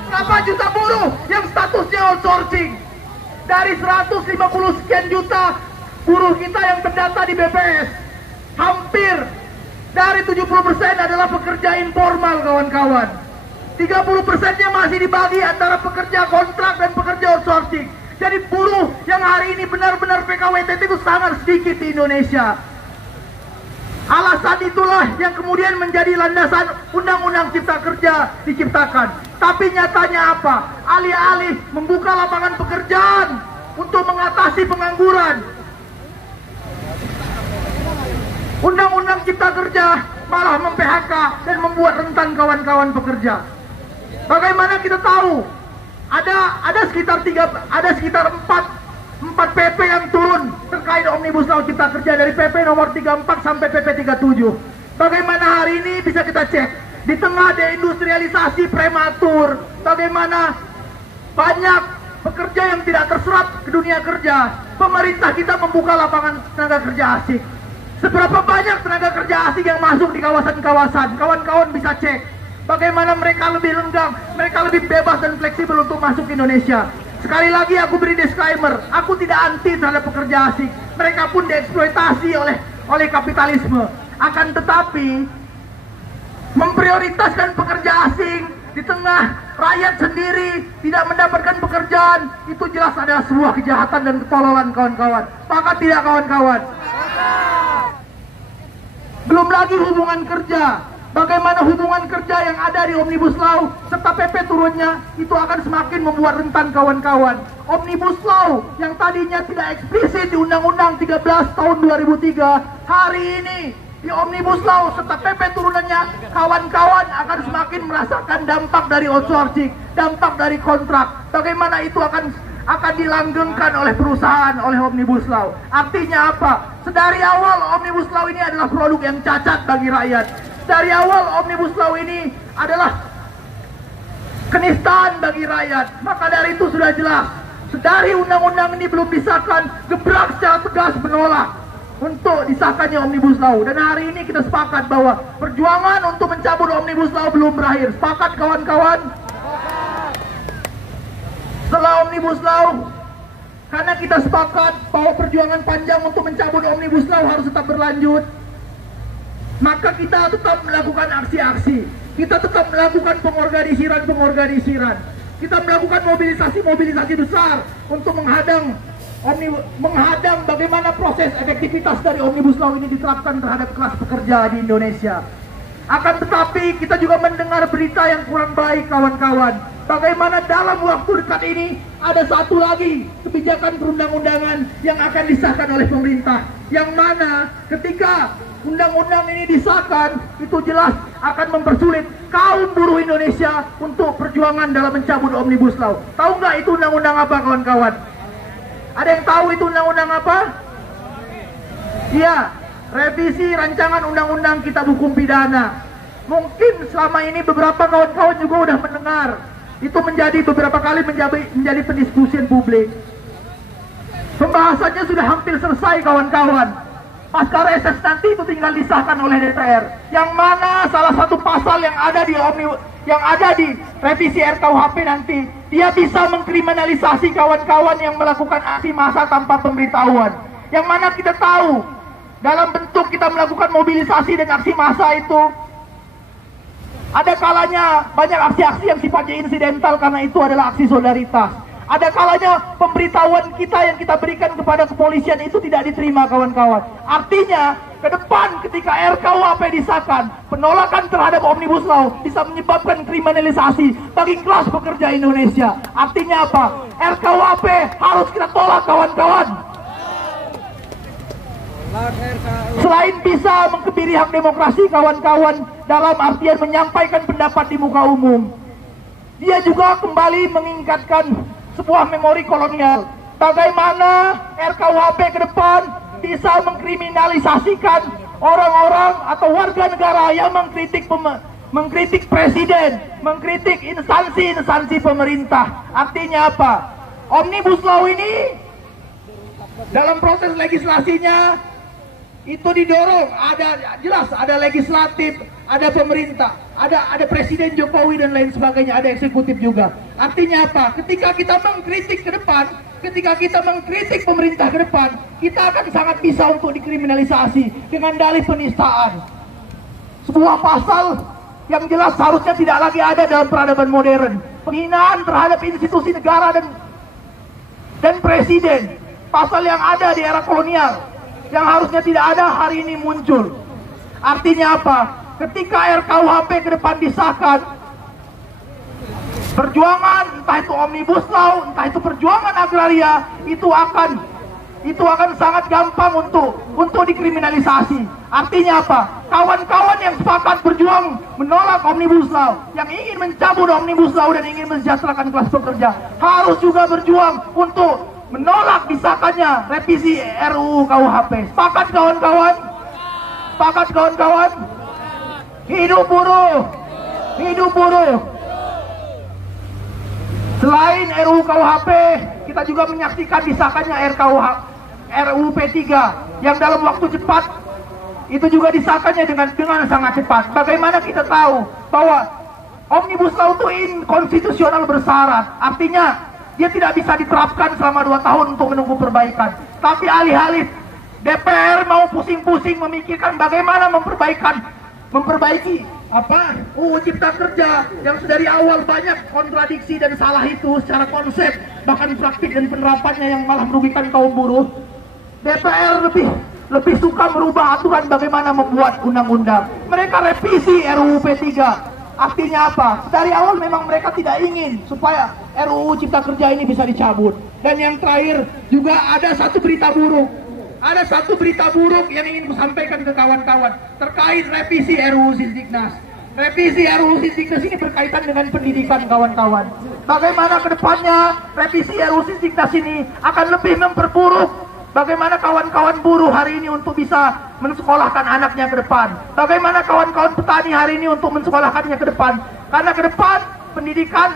Berapa juta buruh yang statusnya outsourcing? Dari 150 sekian juta buruh kita yang terdata di BPS, hampir dari 70% adalah pekerja informal kawan-kawan. 30%-nya masih dibagi antara pekerja kontrak dan pekerja outsourcing. Jadi buruh yang hari ini benar-benar PKWT itu sangat sedikit di Indonesia. Alasan itulah yang kemudian menjadi landasan Undang-Undang Cipta Kerja diciptakan. Tapi nyatanya apa? Alih-alih membuka lapangan pekerjaan untuk mengatasi pengangguran, Undang-Undang Cipta Kerja malah mem-PHK dan membuat rentan kawan-kawan pekerja. Bagaimana kita tahu? Ada sekitar 4 PP yang turun terkait Omnibus Law Cipta Kerja, dari PP nomor 34 sampai PP 37. Bagaimana hari ini bisa kita cek? Di tengah deindustrialisasi prematur, bagaimana banyak pekerja yang tidak terserap ke dunia kerja, pemerintah kita membuka lapangan tenaga kerja asing. Seberapa banyak tenaga kerja asing yang masuk di kawasan-kawasan? Kawan-kawan bisa cek bagaimana mereka lebih lenggang, mereka lebih bebas dan fleksibel untuk masuk ke Indonesia. Sekali lagi aku beri disclaimer, aku tidak anti terhadap pekerja asing. Mereka pun dieksploitasi oleh kapitalisme. Akan tetapi memprioritaskan pekerja asing di tengah rakyat sendiri tidak mendapatkan pekerjaan, itu jelas adalah sebuah kejahatan dan ketololan kawan-kawan. Maka tidak kawan-kawan? Belum lagi hubungan kerja. Bagaimana hubungan kerja yang ada di Omnibus Law serta PP turunnya itu akan semakin membuat rentan kawan-kawan. Omnibus Law yang tadinya tidak eksplisit di Undang-Undang 13 tahun 2003 hari ini di Omnibus Law serta PP turunannya, kawan-kawan akan semakin merasakan dampak dari outsourcing, dampak dari kontrak. Bagaimana itu akan dilanggengkan oleh perusahaan, oleh Omnibus Law. Artinya apa? Sedari awal Omnibus Law ini adalah produk yang cacat bagi rakyat. Dari awal Omnibus Law ini adalah kenistaan bagi rakyat. Maka dari itu sudah jelas, sedari undang-undang ini belum disahkan, gebrak secara tegas menolak untuk disahkannya Omnibus Law. Dan hari ini kita sepakat bahwa perjuangan untuk mencabut Omnibus Law belum berakhir. Sepakat kawan-kawan? Setelah Omnibus Law, karena kita sepakat bahwa perjuangan panjang untuk mencabut Omnibus Law harus tetap berlanjut, maka kita tetap melakukan aksi-aksi, kita tetap melakukan pengorganisiran, kita melakukan mobilisasi besar untuk menghadang bagaimana proses efektivitas dari Omnibus Law ini diterapkan terhadap kelas pekerja di Indonesia. Akan tetapi kita juga mendengar berita yang kurang baik, kawan-kawan. Bagaimana dalam waktu dekat ini ada satu lagi kebijakan perundang-undangan yang akan disahkan oleh pemerintah, yang mana ketika undang-undang ini disahkan, itu jelas akan mempersulit kaum buruh Indonesia untuk perjuangan dalam mencabut Omnibus Law. Tahu nggak itu undang-undang apa, kawan-kawan? Ada yang tahu itu undang-undang apa? Iya, revisi rancangan undang-undang kitab hukum pidana. Mungkin selama ini beberapa kawan-kawan juga udah mendengar. Itu menjadi beberapa kali menjadi pendiskusian publik. Pembahasannya sudah hampir selesai, kawan-kawan. Pasca reses nanti itu tinggal disahkan oleh DPR. Yang mana salah satu pasal yang ada di revisi RKUHP nanti, dia bisa mengkriminalisasi kawan-kawan yang melakukan aksi massa tanpa pemberitahuan. Yang mana kita tahu dalam bentuk kita melakukan mobilisasi dan aksi massa itu, ada kalanya banyak aksi-aksi yang sifatnya insidental karena itu adalah aksi solidaritas. Ada kalanya pemberitahuan kita yang kita berikan kepada kepolisian itu tidak diterima, kawan-kawan. Artinya, ke depan ketika RKUHP disahkan, penolakan terhadap Omnibus Law bisa menyebabkan kriminalisasi bagi kelas pekerja Indonesia. Artinya apa? RKUHP harus kita tolak, kawan-kawan. Selain bisa mengkebiri hak demokrasi, kawan-kawan, dalam artian menyampaikan pendapat di muka umum, dia juga kembali mengingatkan sebuah memori kolonial. Bagaimana RKUHP ke depan bisa mengkriminalisasikan orang-orang atau warga negara yang mengkritik presiden, mengkritik instansi pemerintah. Artinya apa? Omnibus Law ini dalam proses legislasinya itu didorong, ada legislatif, ada pemerintah, ada Presiden Jokowi dan lain sebagainya, ada eksekutif juga. Artinya apa? Ketika kita mengkritik ke depan, ketika kita mengkritik pemerintah ke depan, kita akan sangat bisa untuk dikriminalisasi dengan dalih penistaan. Sebuah pasal yang jelas harusnya tidak lagi ada dalam peradaban modern. Penghinaan terhadap institusi negara dan presiden. Pasal yang ada di era kolonial, yang harusnya tidak ada, hari ini muncul. Artinya apa? Ketika RKUHP ke depan disahkan, perjuangan, entah itu Omnibus Law, entah itu perjuangan agraria, itu akan sangat gampang untuk dikriminalisasi. Artinya apa? Kawan-kawan yang sepakat berjuang menolak Omnibus Law, yang ingin mencabut Omnibus Law dan ingin mensejahterakan kelas pekerja, harus juga berjuang untuk menolak disahkannya revisi RUU KUHP. Sepakat, kawan-kawan? Sepakat, kawan-kawan? Hidup buruh! Hidup buruh! Selain RUU KUHP, kita juga menyaksikan disahkannya RUU P3 yang dalam waktu cepat itu juga disahkannya dengan sangat cepat. Bagaimana kita tahu bahwa Omnibus Law itu inkonstitusional bersyarat? Artinya dia tidak bisa diterapkan selama 2 tahun untuk menunggu perbaikan. Tapi alih-alih DPR mau pusing-pusing memikirkan bagaimana memperbaiki UU Cipta Kerja yang dari awal banyak kontradiksi dan salah itu secara konsep, bahkan praktik dan penerapannya yang malah merugikan kaum buruh. DPR lebih suka merubah aturan bagaimana membuat undang-undang. Mereka revisi RUU P3. Artinya apa? Dari awal memang mereka tidak ingin supaya RUU Cipta Kerja ini bisa dicabut. Dan yang terakhir juga ada satu berita buruk. ada satu berita buruk yang ingin kusampaikan ke kawan-kawan terkait revisi RUU Sisdiknas. Revisi RUU Sisdiknas ini berkaitan dengan pendidikan, kawan-kawan. Bagaimana kedepannya revisi RUU Sisdiknas ini akan lebih memperburuk bagaimana kawan-kawan buruh hari ini untuk bisa mensekolahkan anaknya ke depan. Bagaimana kawan-kawan petani hari ini untuk mensekolahkannya ke depan. Karena ke depan pendidikan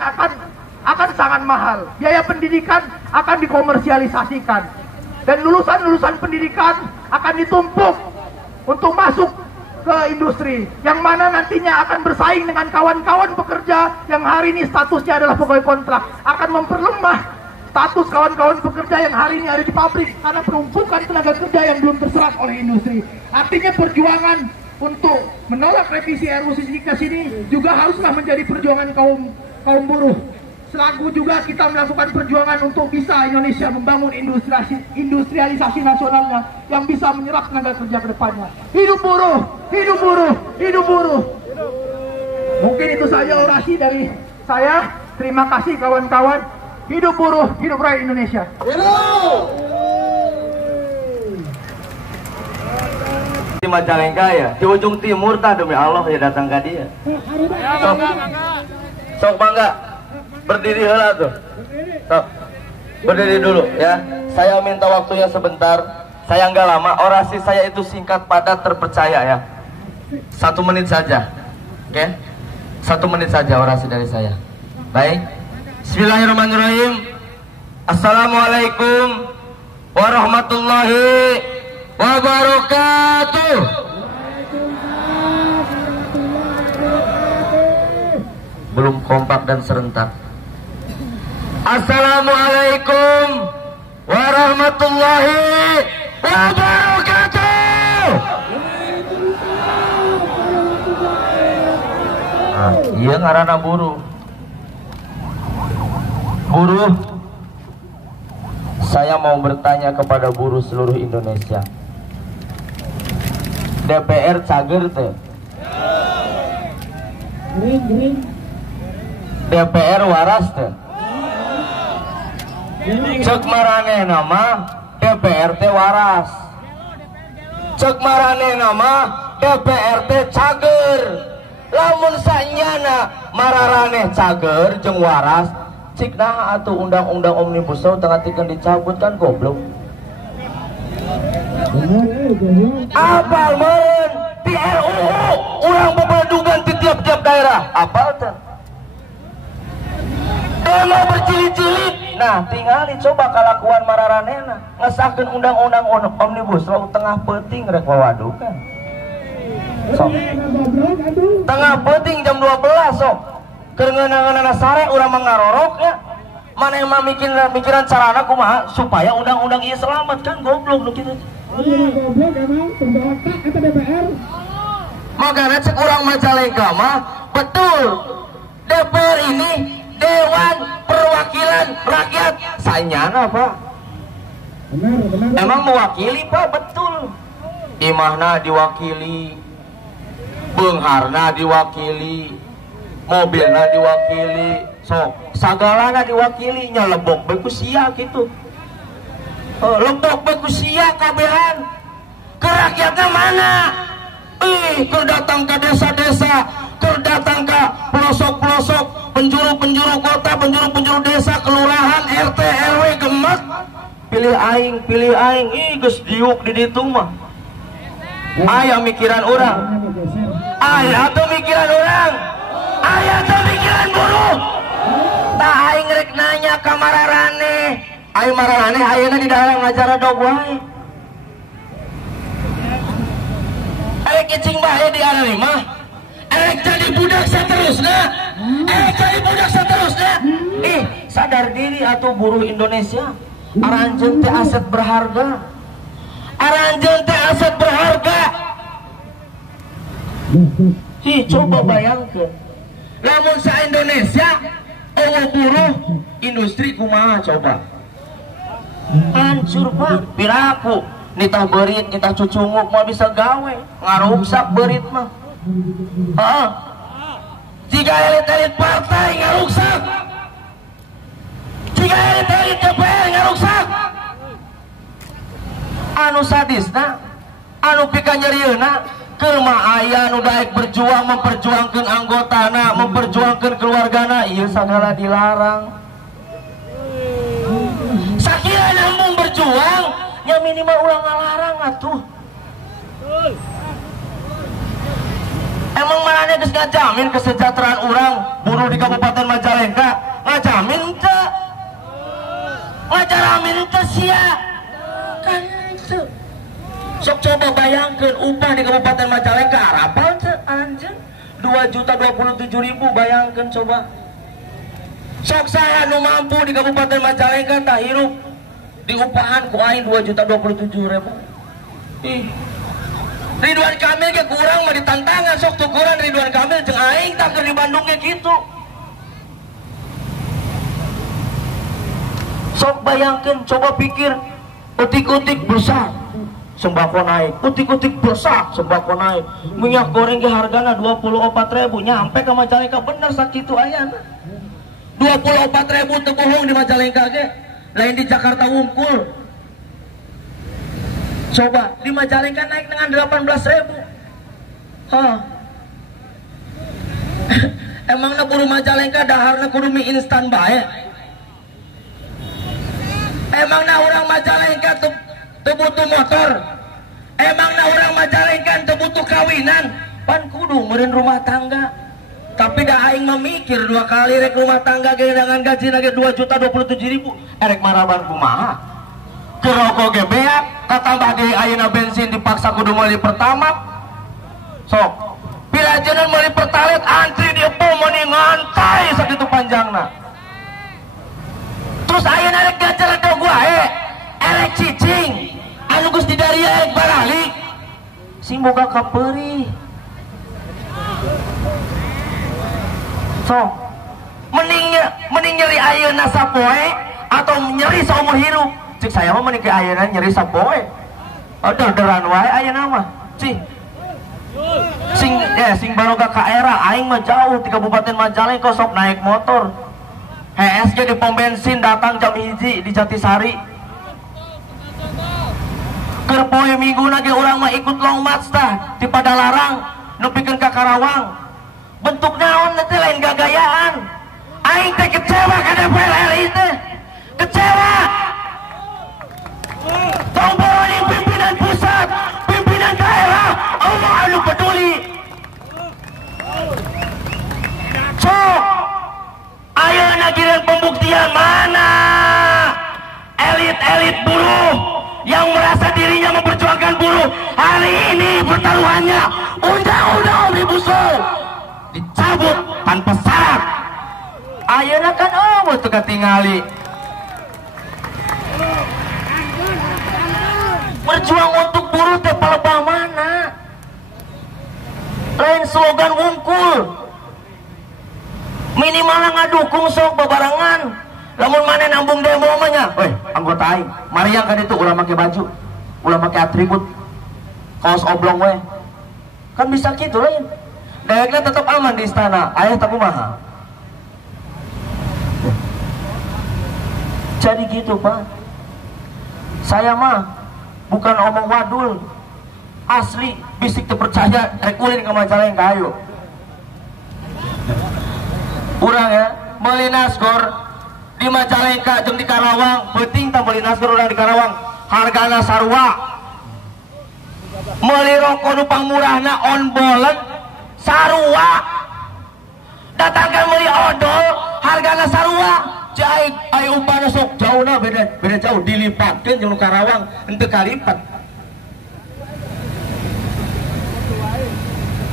akan sangat mahal. Biaya pendidikan akan dikomersialisasikan. Dan lulusan-lulusan pendidikan akan ditumpuk untuk masuk ke industri, yang mana nantinya akan bersaing dengan kawan-kawan pekerja yang hari ini statusnya adalah pegawai kontrak, akan memperlemah status kawan-kawan pekerja yang hari ini ada di pabrik karena penumpukan tenaga kerja yang belum terserap oleh industri. Artinya perjuangan untuk menolak revisi RUU Sisdiknas ini juga haruslah menjadi perjuangan kaum buruh. Selaku juga kita melakukan perjuangan untuk bisa Indonesia membangun industrialisasi nasionalnya yang bisa menyerap tenaga kerja ke depannya. Hidup buruh, hidup buruh, hidup buruh. Mungkin itu saja orasi dari saya. Terima kasih kawan-kawan. Hidup buruh, hidup rakyat Indonesia. Di Majalengka ya, di ujung timur tah demi Allah ya datang ke dia. Sok bangga. Berdiri heula tuh. Sok. Berdiri dulu ya. Saya minta waktunya sebentar. Saya nggak lama. Orasi saya itu singkat, padat, terpercaya ya. 1 menit saja. Oke? 1 menit saja orasi dari saya. Baik. Bismillahirrahmanirrahim. Assalamualaikum warahmatullahi wabarakatuh. Belum kompak dan serentak. Assalamualaikum warahmatullahi wabarakatuh. Nah, iya ngaranna buruh. Buruh, saya mau bertanya kepada buruh seluruh Indonesia. DPR cager teh? DPR waras teh? Cek marane nama DPR teh waras. Cek marane nama DPR teh cager. Lamun sanyana mararane cager jeung waras, cik nah atuh undang-undang omnibus law tengah-tengah dicabut kan goblok. Apal meureun di RUU urang bebadugan di tiap-tiap daerah. Apal teh? Demo berjilid-jilid. Nah, tingali coba kalakuan mararanena ngesahkeun undang-undang omnibus law tengah peuting rek wawadukan. Sok. Tengah peuting jam 12 sok. Keur ngeunang-ngeunana sare urang mangaroroknya. Mana yang mikiran carana kumaha supaya undang-undang ieu selamat kan goblok nu kitu. Goblok emang pembawa tak eta DPR. Makanya cek urang Majalengka mah betul. DPR ini Dewan Perwakilan Rakyat. Sanyana Pak. Benar. Emang mewakili Pak, betul. Imahna diwakili, beungharna diwakili, mobilna diwakili, sok sagalana diwakili, nyelebok bae ku sia kitu. Lebok bae ku sia kabehan. Ke rakyatnya mana? Keur datang ke desa-desa, keur datang ke pelosok-pelosok, penjuru-penjuru kota, penjuru-penjuru desa, kelurahan, RT, RW gemek. Pilih aing, geus diuk di ditu mah. Aya mikiran orang. Aya tuh mikiran orang. Aya tuh mikiran buruh. Tah aing rek nanya ka mararane. Aing mararane ayeuna di daerah ngajar dog wae. Aing kicing bae di areuy mah. Aing jadi budak saterusna. Aing jadi budak saterusna. Sadar diri atuh buruh Indonesia. Aranjeun teh aset berharga. Aranjeun teh aset berharga. Coba bayangkan. Lamun sa Indonesia eueuh buruh industri kumaha coba. Hancur Pak, piraku. Nitah beurit, nitah cucunguk mah bisa gawe, ngaruksak beurit mah. Heeh. Jika elit-elit partai ngaruksak. Jika elit-elit DPR ngaruksak. anu sadisna anu pika nyerieuna keur mah aya nu daek berjuang memperjuangkeun anggotana, memperjuangkeun keluargana, ieu sagala dilarang. Sakira namun berjuang nya minimal ulah ngalarang atuh. Emang manehna geus ngajamin kesejahteraan urang buruh di Kabupaten Majalengka? Ngajamin teu? Ngajaramin teu sia? Kan teu. Sok coba bayangkeun upah di Kabupaten Majalengka arapal teu anjeun 2.027.000 bayangkeun coba. Sok saha nu mampu di Kabupaten Majalengka tah hirup di upahan ku aing 2.027.000. Ih. Ridwan Kamil ge kurang mah ditantangan sok tukuran Ridwan Kamil jeung aing tak keur di Bandung ge kitu. Sok bayangkeun coba pikir utik-utik besar sembako naik, utik-utik besar sembako naik, minyak goreng ge hargana 24.000 nyampe ka Majalengka bener sakitu ayana. 24.000 teu bohong di Majalengka ge, lain di Jakarta wungkul. Coba di Majalengka naik dengan 18.000. Hah. Emangna kudu Majalengka daharna kudu mie instan bae? Emangna orang Majalengka teu butuh motor? Emangna orang Majalengka teu butuh kawinan? Pan kudu meureun rumah tangga. Tapi dah aing memikir dua kali rek rumah tangga ge dengan gaji ge 2.027.000 erek maraban kumaha? Kerokok ge beak, katambah deui ayeuna bensin dipaksa kudu meuli Pertamax. Sok, pilajeun meuli Pertalite antri di Epul meuni ngantai sakitu panjangna. Terus ayeuna rek gajeredog wae, erek cicing, anu geus didaria erek baralik. Sing boga kapeurih. Sok, mending nyeri ayeuna sapoe atau nyeri saumur hirup. Cik saya mah menikah ayeuna nyeri sapoe. Derderan wae ayeuna mah. Cih. Sing baroga ka era aing mah jauh di Kabupaten Majalengka sok naik motor. HSG di pom bensin datang jam 1 di Jatisari. Keur poe mingguna ge urang mah ikut long march tah di Padalarang nepikeun ka Karawang. Bentuk naon teh lain gagayaan. Aing teh kecewa ka DPR RI teh. Kecewa. Tombol pimpinan pusat, pimpinan daerah, Allah anu peduli. Cok, ayeuna gireun pembuktian mana elit-elit buruh yang merasa dirinya memperjuangkan buruh. Hari ini pertaruhannya undang-undang Omnibus Law dicabut tanpa syarat. Ayeuna kan eueuh teu katingali. Berjuang untuk buruh teh palebah mana? Lain slogan wungkul. Minimal ngadukung sok babarengan. Lamun maneh nambung demo mah nya, weh anggota aing, mariang ka ditu ulah make baju, ulah make atribut. Kaos oblong we. Kan bisa kitu lain. Daekna tetep aman di istana. Aya teu kumaha? Jadi gitu, Pak. Saya mah bukan omong wadul, asli bisik terpercaya rekulin ke Majalengka ayo. Urang ya, meuli nasgor di Majalengka jeung di Karawang, penting tah meuli nasgor urang di Karawang, hargana sarua. Meuli rokok nu pamurahna on bolet sarua. Datangkan meuli odol, hargana sarua. Cai ayo upana sok jauhna beda jauh dilipatkeun jeung Karawang henteu kalipat.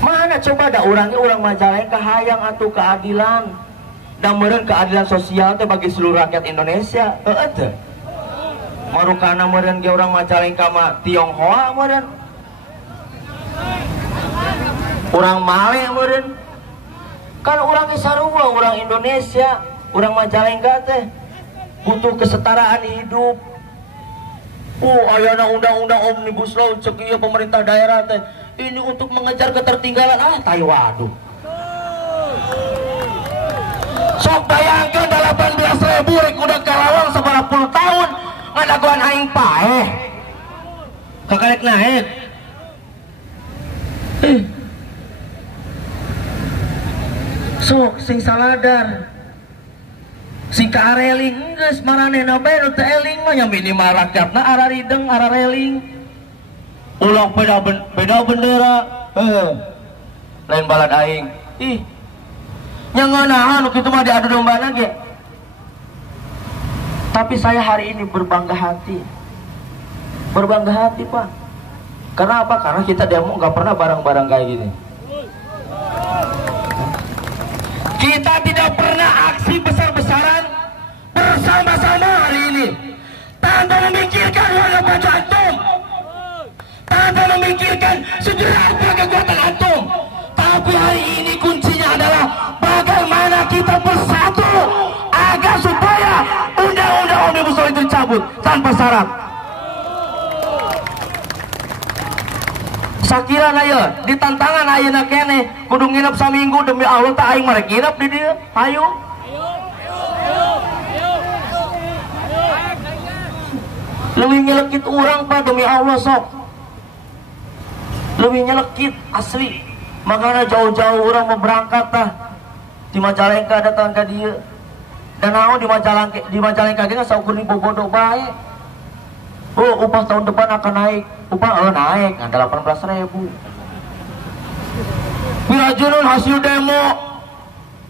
Mana coba da urangnya urang Majalengka hayang atuh keadilan. Da meureun keadilan sosial teh bagi seluruh rakyat Indonesia. Heueuh teh. Marukana meureun ge urang Majalengka mah Tionghoa meureun. Urang Male meureun. Kan urang ge sarua urang Indonesia. Urang Majalengka teh butuh kesetaraan hidup. Ayeuna undang-undang Omnibus Law cek ieu pemerintah daerah teh ini untuk mengejar ketertinggalan. Tai waduh. Sok bayangkeun 18.000 rek udah Karawang 90 tahun ngadaguan aing paeh. Kakarek naik. Sok sing saladar. Sing kaareling geus maranehna bae nu teu eling mah nya minimal rakyatna ararideng arareling. Ulang beda bendera. Lain balad aing. Ih. Nya ngeunahan nu kitu mah diadu dombana ge. Tapi saya hari ini berbangga hati. Berbangga hati, Pak. Karena apa? Karena kita demo nggak pernah bareng-bareng kayak gini. Kita tidak pernah aksi besar-besaran bersama-sama hari ini tanpa memikirkan warga baju antum, tanpa memikirkan seberapa kekuatan antum. Tapi hari ini kuncinya adalah bagaimana kita bersatu agar supaya undang-undang Omnibus Law itu dicabut tanpa syarat. Sakira ya di tantangan ayeuna kene kudu nginep saminggu demi Allah tak aing marek nginep di dieu. Hayu. Leuwih nyelekit urang Pak demi Allah sok. Leuwih nyelekit asli. Makanya jauh-jauh orang mau berangkat tah. Di Majalengka datang ka dieu. Dan naon di Majalengka ge saukur di Bogodo bae. Oh, upah tahun depan akan naik. Upah naik, ada 18.000. Wirajunun hasil demo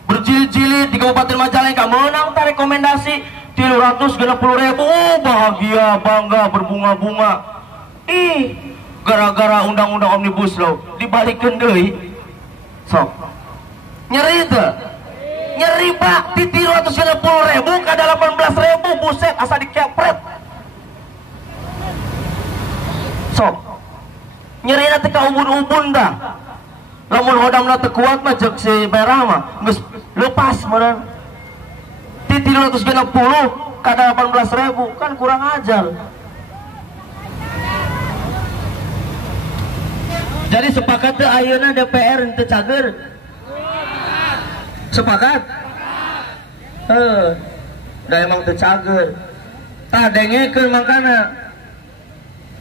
berjilid-jilid di Kabupaten Majalengka menang tak rekomendasi 360.000. Oh, bahagia, bangga, berbunga-bunga. Ih, gara-gara undang-undang Omnibus Law dibalikkeun deui. Sok. Nyeri teu? Nyeri Pak, di 360.000 ka 18.000 buset asa dikepret. Sok nyeri nanti ka ubun-ubun dah. Lamun hodamna teu kuat mah jeung si merah mah geus leupas meureun. Ti 360 ka 18.000 kan kurang ajar. Jadi sepakat teu ayeuna DPR teu cager? Sepakat? Da emang teu cager. Tah dengekeun mangkana.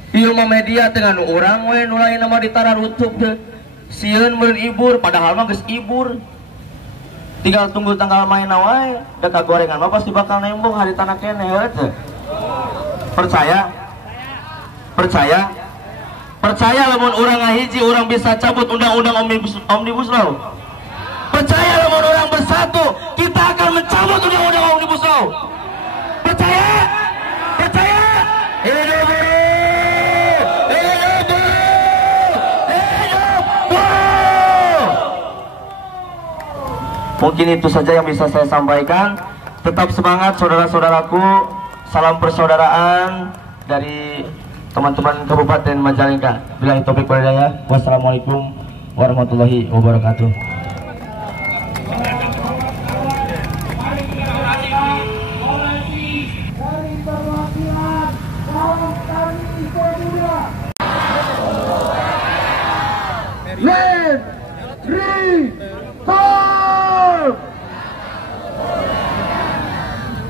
Ieu mah media teh anu urang we nu lain mah ditararutuk teh. Sieun meureun ibur padahal mah geus ibur. Tinggal tunggu tanggal main wae, da kagorengan mah pasti bakal nembong hari tanah keneh teh. Percaya? Percaya? Percaya lamun urang ngahiji urang bisa cabut undang-undang Omnibus Law. Percaya lamun urang bersatu kita akan mencabut undang-undang Omnibus Law. Percaya? Percaya? Hidup Mungkin itu saja yang bisa saya sampaikan. Tetap semangat saudara-saudaraku. Salam persaudaraan dari teman-teman Kabupaten Majalengka. Billahi taufiq wal hidayah. Wassalamualaikum warahmatullahi wabarakatuh.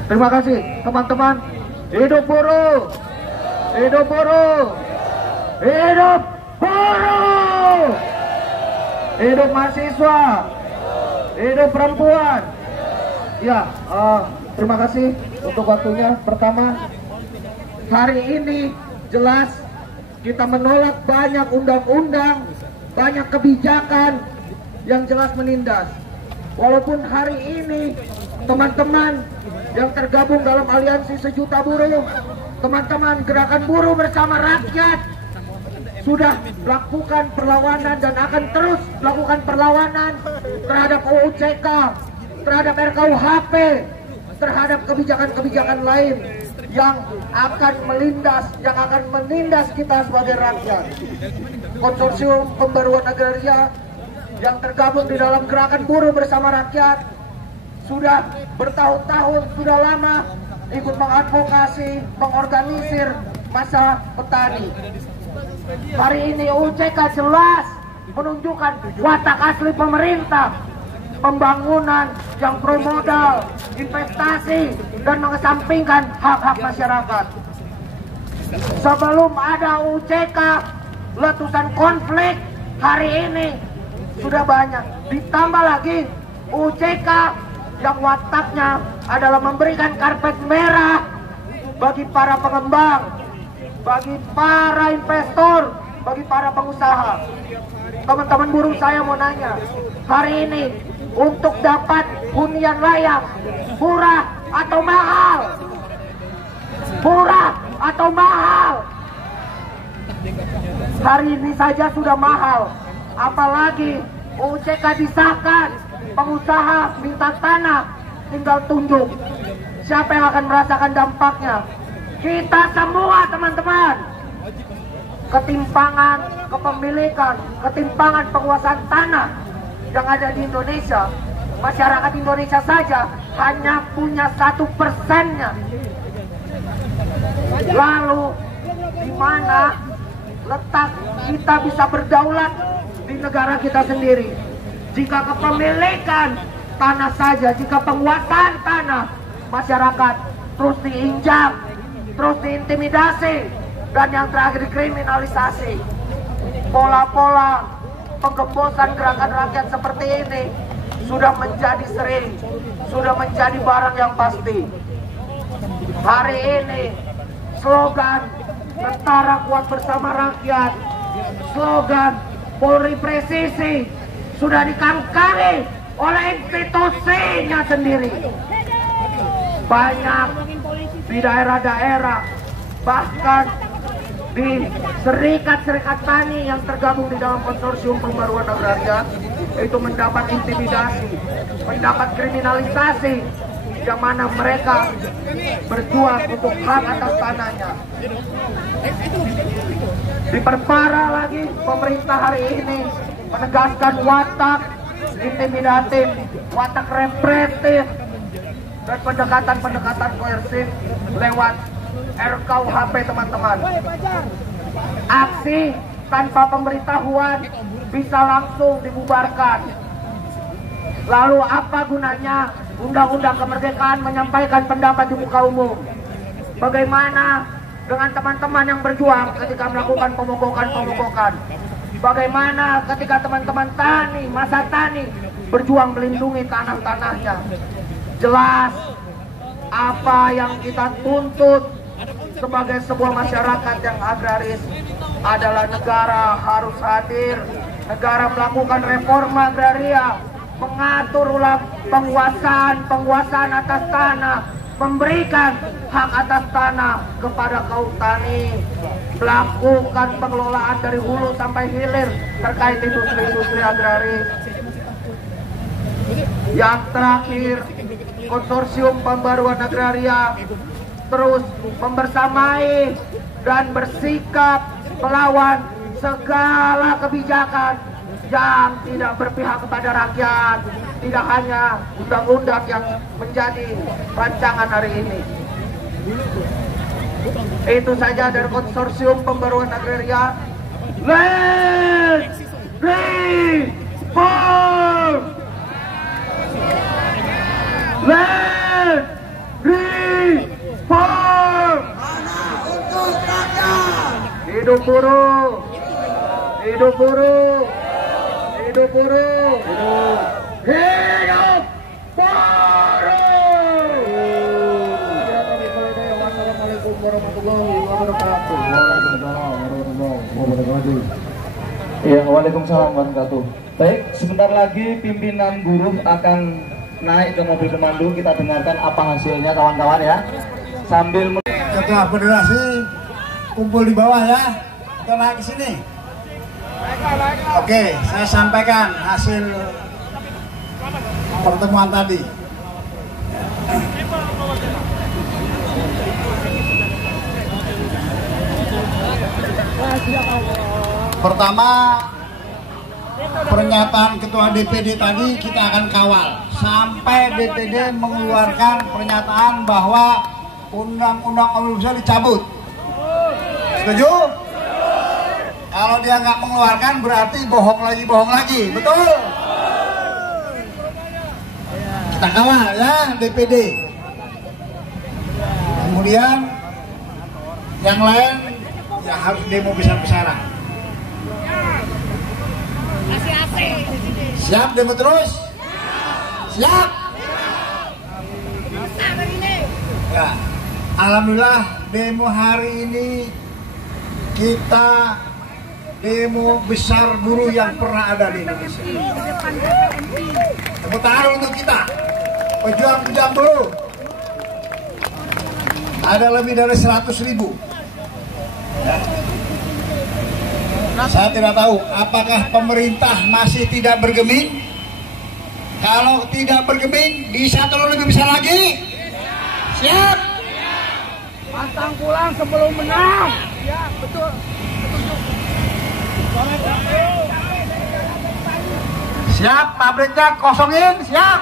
Terima kasih teman-teman. Hidup buruh, hidup buruh, hidup buruh, hidup mahasiswa, hidup perempuan. Ya, terima kasih untuk waktunya. Pertama, hari ini jelas kita menolak banyak undang-undang, banyak kebijakan yang jelas menindas. Walaupun hari ini teman-teman yang tergabung dalam aliansi Sejuta Buruh, teman-teman Gerakan Buruh Bersama Rakyat sudah melakukan perlawanan dan akan terus melakukan perlawanan terhadap UU CK, terhadap RKUHP, terhadap kebijakan-kebijakan lain yang akan menindas kita sebagai rakyat. Konsorsium Pembaruan Agraria yang tergabung di dalam Gerakan Buruh Bersama Rakyat sudah bertahun-tahun, sudah lama ikut mengadvokasi, mengorganisir masa petani. Hari ini UCK jelas menunjukkan watak asli pemerintah, pembangunan yang pro modal, investasi, dan mengesampingkan hak-hak masyarakat. Sebelum ada UCK, letusan konflik hari ini sudah banyak. Ditambah lagi UCK yang wataknya adalah memberikan karpet merah bagi para pengembang, bagi para investor, bagi para pengusaha. Teman-teman buruh, saya mau nanya, hari ini untuk dapat hunian layak, murah atau mahal? Murah atau mahal? Hari ini saja sudah mahal, apalagi UCK disahkan, pengusaha minta tanah, tinggal tunjuk. Siapa yang akan merasakan dampaknya? Kita semua, teman-teman. Ketimpangan kepemilikan, ketimpangan penguasaan tanah yang ada di Indonesia, masyarakat Indonesia saja hanya punya 1%-nya. Lalu di mana letak kita bisa berdaulat di negara kita sendiri? Jika kepemilikan tanah saja, jika penguasaan tanah masyarakat terus diinjak, terus diintimidasi, dan yang terakhir dikriminalisasi. Pola-pola penggembosan gerakan rakyat seperti ini sudah menjadi sering, sudah menjadi barang yang pasti. Hari ini slogan tentara kuat bersama rakyat, slogan Polri presisi sudah dikangkangi oleh institusinya sendiri. Banyak di daerah-daerah, bahkan di serikat-serikat tani yang tergabung di dalam konsorsium pembaruan agraria itu mendapat intimidasi, mendapat kriminalisasi, yang mana mereka berjuang untuk hak atas tanahnya. Diperparah lagi pemerintah hari ini menegaskan watak intimidatif, watak represif, dan pendekatan-pendekatan koersif lewat RKUHP, teman-teman. Aksi tanpa pemberitahuan bisa langsung dibubarkan. Lalu apa gunanya Undang-Undang Kemerdekaan menyampaikan pendapat di muka umum? Bagaimana dengan teman-teman yang berjuang ketika melakukan pemogokan? Bagaimana ketika teman-teman tani, masa tani berjuang melindungi tanah-tanahnya? Jelas apa yang kita tuntut sebagai sebuah masyarakat yang agraris adalah negara harus hadir, negara melakukan reforma agraria, mengatur ulang penguasaan atas tanah, memberikan hak atas tanah kepada kaum tani, melakukan pengelolaan dari hulu sampai hilir terkait industri-industri agraris. Yang terakhir, konsorsium pembaruan agraria terus membersamai dan bersikap melawan segala kebijakan yang tidak berpihak kepada rakyat, tidak hanya undang-undang yang menjadi rancangan hari ini. Itu saja dari konsorsium pembaruan agraria. Let's reform! Let's reform! Hidup buruh! Hidup buruh! Hidup buruh! Hidup buruh! Wassalamualaikum warahmatullahi wabarakatuh. Ya, waalaikumsalam warahmatullahi wabarakatuh. Baik, sebentar lagi pimpinan buruh akan naik ke mobil pemandu. Kita dengarkan apa hasilnya, kawan-kawan ya. Sambil Ketua Federasi kumpul di bawah ya. Kita naik ke sini. Oke, saya sampaikan hasil pertemuan tadi. Pertama, pernyataan Ketua DPD tadi kita akan kawal sampai DPD mengeluarkan pernyataan bahwa Undang-Undang Omnibus Law dicabut. Setuju? Kalau dia nggak mengeluarkan berarti bohong lagi, betul? Kita kawal ya DPD. Kemudian Yang lain ya harus demo besar-besaran. Siap demo terus? Siap? Ya, alhamdulillah demo hari ini kita demo besar buruh yang pernah ada di Indonesia. Tepuk tangan untuk kita, pejuang-pejuang buruh. Ada lebih dari 100.000. Ya. Saya tidak tahu apakah pemerintah masih tidak bergeming. Kalau tidak bergeming, bisa terlalu lebih besar lagi. Siap? Pantang pulang sebelum menang. Ya, betul. Siap, pabriknya kosongin, siap.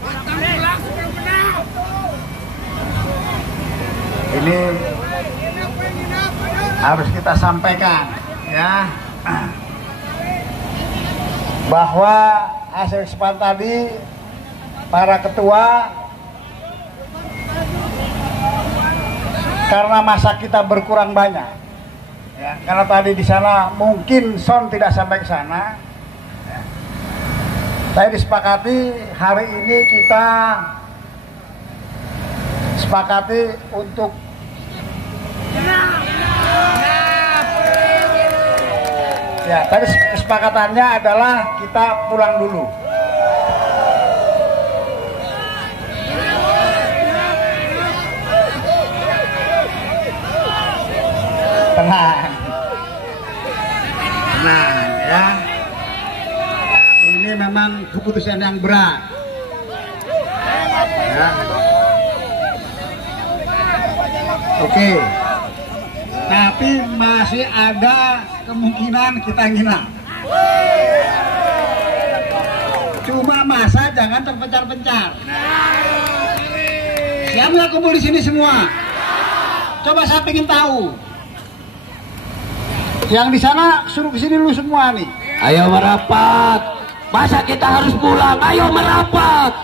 Pantang pulang sebelum menang. Ini harus kita sampaikan, ya, bahwa hasil kesepakatan tadi para ketua, karena masa kita berkurang banyak, ya, karena tadi di sana mungkin sound tidak sampai ke sana, ya. Saya disepakati hari ini kita sepakati untuk ya, tadi kesepakatannya adalah kita pulang dulu. Tenang, ya. Ini memang keputusan yang berat. Ya. Oke. Tapi masih ada kemungkinan kita nginap. Cuma masa jangan terpencar-pencar. Siap nggak kumpul di sini semua? Coba saya pengen tahu. Yang di sana suruh ke sini dulu semua nih. Ayo merapat. Masa kita harus pulang? Ayo merapat.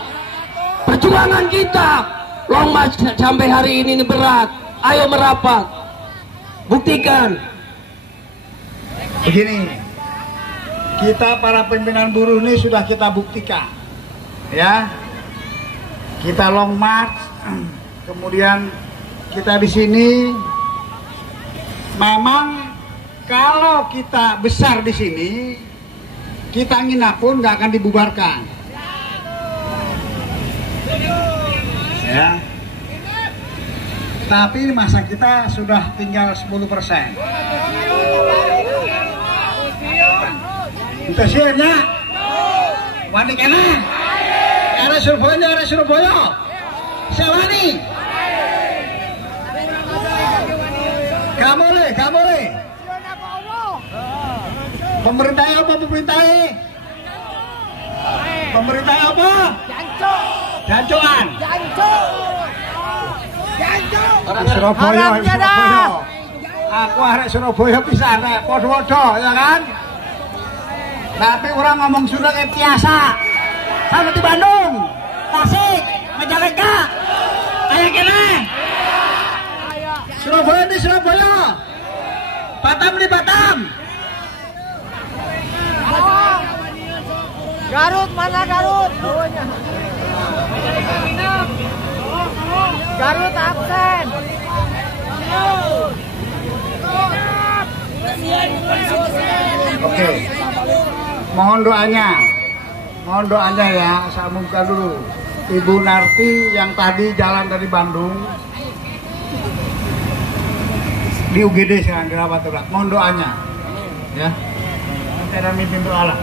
Perjuangan kita long march sampai hari ini berat. Ayo merapat. Buktikan. Begini, kita para pimpinan buruh ini sudah kita buktikan, ya. Kita long march, kemudian kita di sini. Memang kalau kita besar di sini, kita nginap pun nggak akan dibubarkan, ya. Tapi masa kita sudah tinggal 10%. Itu siapnya? Wani kena? Ada Surabaya. Sewani. Kamu le. Pemerintah apa? Pemerintah apa? Jancuan. Surabaya. Aku arek Surabaya pisan nek padha-padha ya kan. Tapi orang ngomong Sunda kayak biasa. Sama di Bandung, Tasik, Majalengka. Kayak gini. Surabaya di Surabaya. Batam di Batam. Garut mana Garut? Garut absen. Oke. Mohon doanya ya, saya buka dulu. Ibu Narti yang tadi jalan dari Bandung di UGD sekarang dirawat berat. Mohon doanya, ya. Nanti ada mimpin doa lah.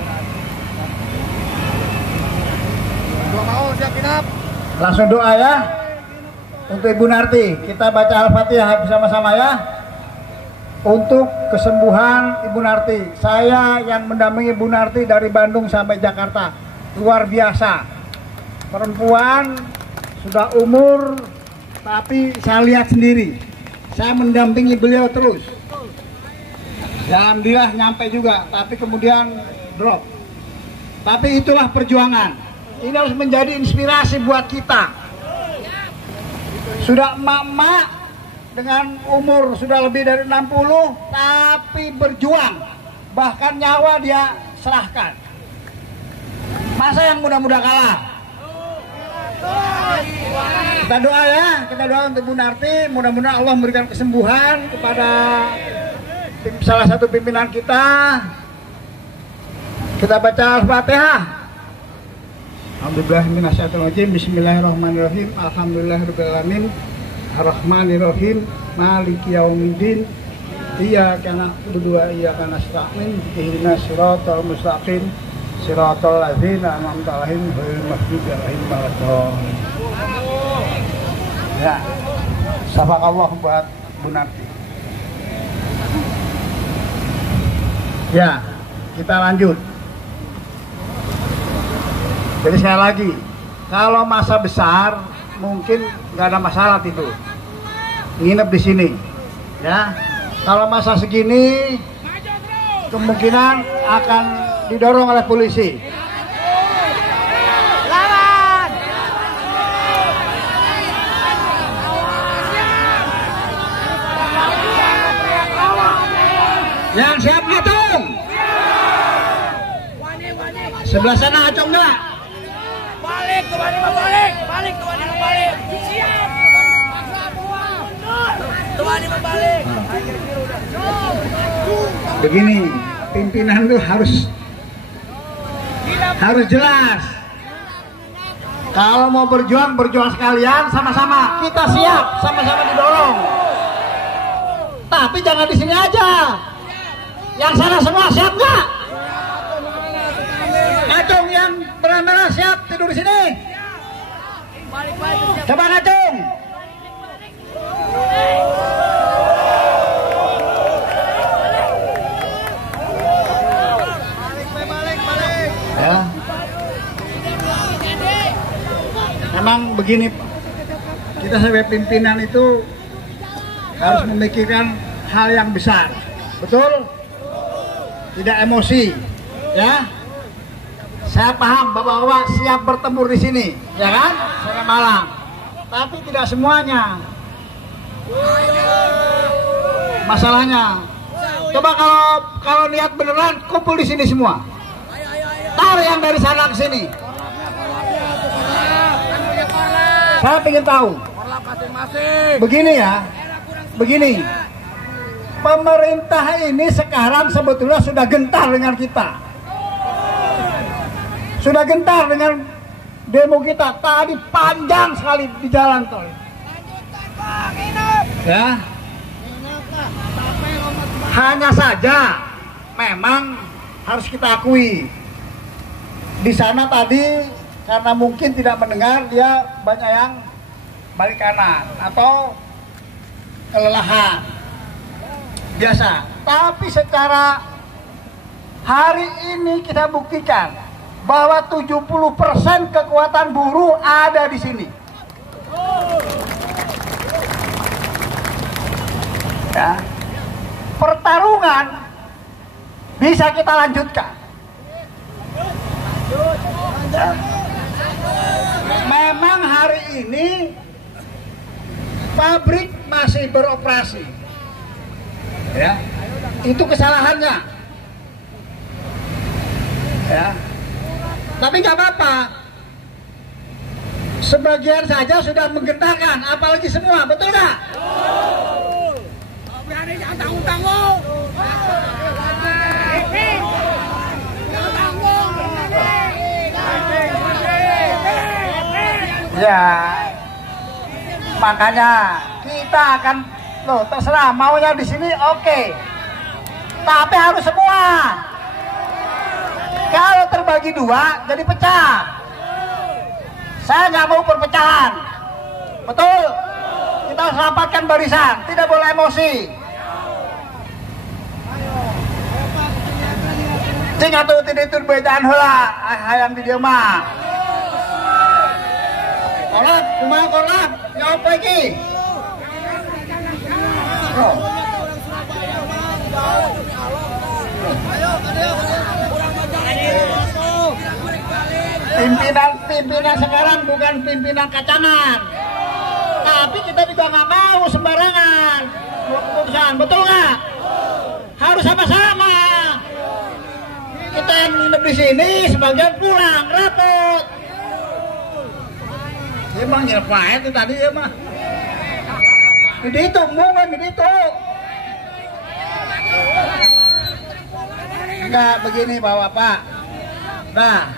Langsung doa ya untuk Ibu Narti. Kita baca Al-Fatihah bersama-sama ya. Untuk kesembuhan Ibu Narti. Saya yang mendampingi Ibu Narti dari Bandung sampai Jakarta. Luar biasa. Perempuan sudah umur, tapi saya lihat sendiri. Saya mendampingi beliau terus. Alhamdulillah nyampe juga, tapi kemudian drop. Tapi itulah perjuangan. Ini harus menjadi inspirasi buat kita. Sudah emak-emak dengan umur sudah lebih dari 60 tapi berjuang, bahkan nyawa dia serahkan. Masa yang muda-muda kalah? Kita doa ya, kita doa untuk Bu Narti, mudah-mudahan Allah memberikan kesembuhan kepada salah satu pimpinan kita. Kita baca Al-Fatihah. Alhamdulillahirrahmanirrahim. Bismillahirrahmanirrahim. Alhamdulillahirrahmanirrahim. Ar-Rahmanirrahim. Maliki yaumiddin. Iyyaka na'budu wa iyyaka nasta'in. Ihdinas siratal mustaqim. Siratal ladzina an'amta 'alaihim ghairil maghdubi 'alaihim waladdallin. Ya. Syafaqallah buat Bu Narti. Ya, kita lanjut. Jadi sekali lagi, kalau masa besar mungkin nggak ada masalah itu, nginep di sini, ya. Kalau masa segini, kemungkinan akan didorong oleh polisi. Lawan. Yang siap ngatung? Sebelah sana acung nggak? Balik ke Wanima, balik ke Wanima, balik. Siap. Ke Wanima, balik. Begini, pimpinan tuh harus jelas. Kalau mau berjuang sekalian sama-sama. Kita siap, sama-sama didorong. Tapi jangan di sini aja. Yang sana semua siap nggak? Acung yang benar-benar siap tidur di sini. Coba Acung. Ya. Memang begini, kita sebagai pimpinan itu harus memikirkan hal yang besar, betul? Tidak emosi, ya. Saya paham Bapak-bapak siap bertempur di sini, ya kan? Sampai malam. Tapi tidak semuanya. Masalahnya, coba kalau niat beneran kumpul di sini semua. Tarik yang dari sana ke sini. Saya ingin tahu. Begini ya, begini. Pemerintah ini sekarang sebetulnya sudah gentar dengan kita. Sudah gentar dengan demo kita. Tadi panjang sekali di jalan tol. Ya. Hanya saja memang harus kita akui. Di sana tadi karena mungkin tidak mendengar, dia banyak yang balik kanan atau kelelahan. Biasa. Tapi secara hari ini kita buktikan bahwa 70% kekuatan buruh ada di sini. Ya. Pertarungan bisa kita lanjutkan. Ya. Memang hari ini pabrik masih beroperasi. Ya. Itu kesalahannya. Ya. Tapi nggak apa-apa. Sebagian saja sudah menggentarkan, apalagi semua, betul nggak? Berani jangan tanggung-tanggung. Ya, makanya kita akan terserah maunya di sini oke. Tapi harus semua. Kalau terbagi dua jadi pecah. Saya nggak mau perpecahan. Betul? Kita harus rapatkan barisan, tidak boleh emosi. Cing atuh tidur bedaan heula, hayang di dieu mah. Kolak, kumaha kolak? Nyawa iki? Pimpinan sekarang bukan pimpinan kacangan, tapi kita juga nggak mau sembarangan. pulang, betul nggak? Harus sama-sama. Kita yang nginep di sini sebagian pulang, repot. Emang nginep aja tuh tadi ya mah. Di itu, bungan di itu. Enggak begini Bapak. Nah,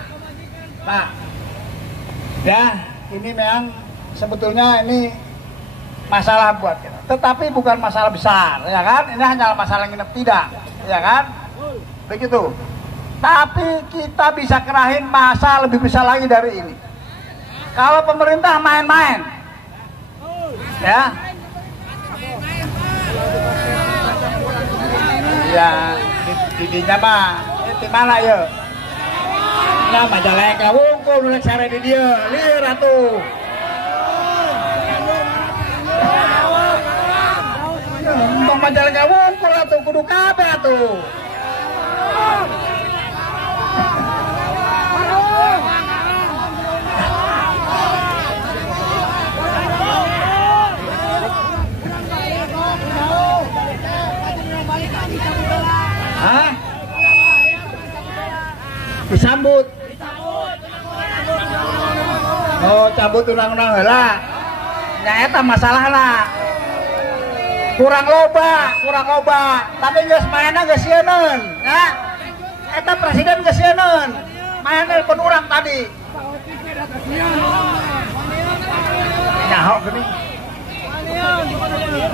Pak. Ya, ini memang sebetulnya ini masalah buat kita. Tetapi bukan masalah besar, ya kan? Ini hanya masalah nginep tidak, ya kan? Begitu. Tapi kita bisa kerahin masa lebih besar lagi dari ini. Kalau pemerintah main-main, ya, ya, didinya mah, di mana ya? Nah, Majalengka wungkul nulis sare di dia, lihat tuh. Untuk Majalengka wungkul atuh, kudu kabeh atuh. Hah? Disambut. Oh, cabut undang-undang heula. Nya eta masalahna. Kurang loba. Tapi geus mainna geus sieun, ya. Eta presiden geus sieun. Main nelpon urang tadi. Nyaho geuning.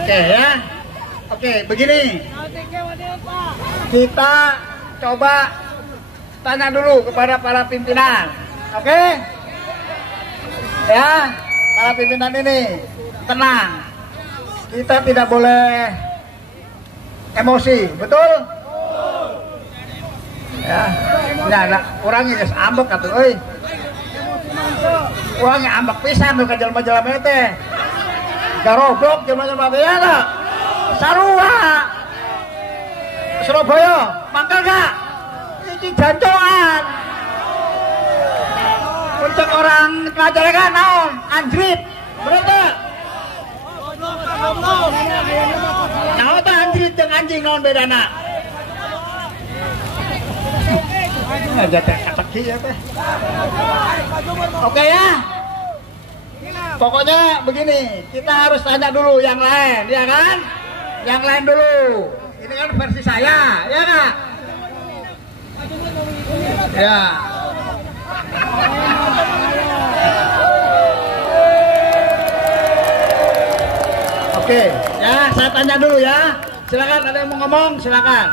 Oke ya. Oke, begini. Kita coba tanya dulu kepada para pimpinan. Oke? Ya, para pimpinan ini tenang. Kita tidak boleh emosi, betul? Ya, nah, orangnya geus ambek atuh euy. Orangnya ambek pisan tuh ka jelema-jelema teh. Garoblok jelema-jelema beya lah. Sarua. Surabaya, mangkal gak? Ini jantungan. Puncak orang Majalengka naon? Anjrit, berarti. Naon tuh anjrit jeung anjing naon bedana? Ngajak kaki ya teh. Oke ya. Pokoknya begini, kita harus tanya dulu yang lain, ya kan? Yang lain dulu. Ini kan versi saya, ya nggak? Ya. Oke, ya saya tanya dulu ya. Silakan, ada yang mau ngomong, silakan.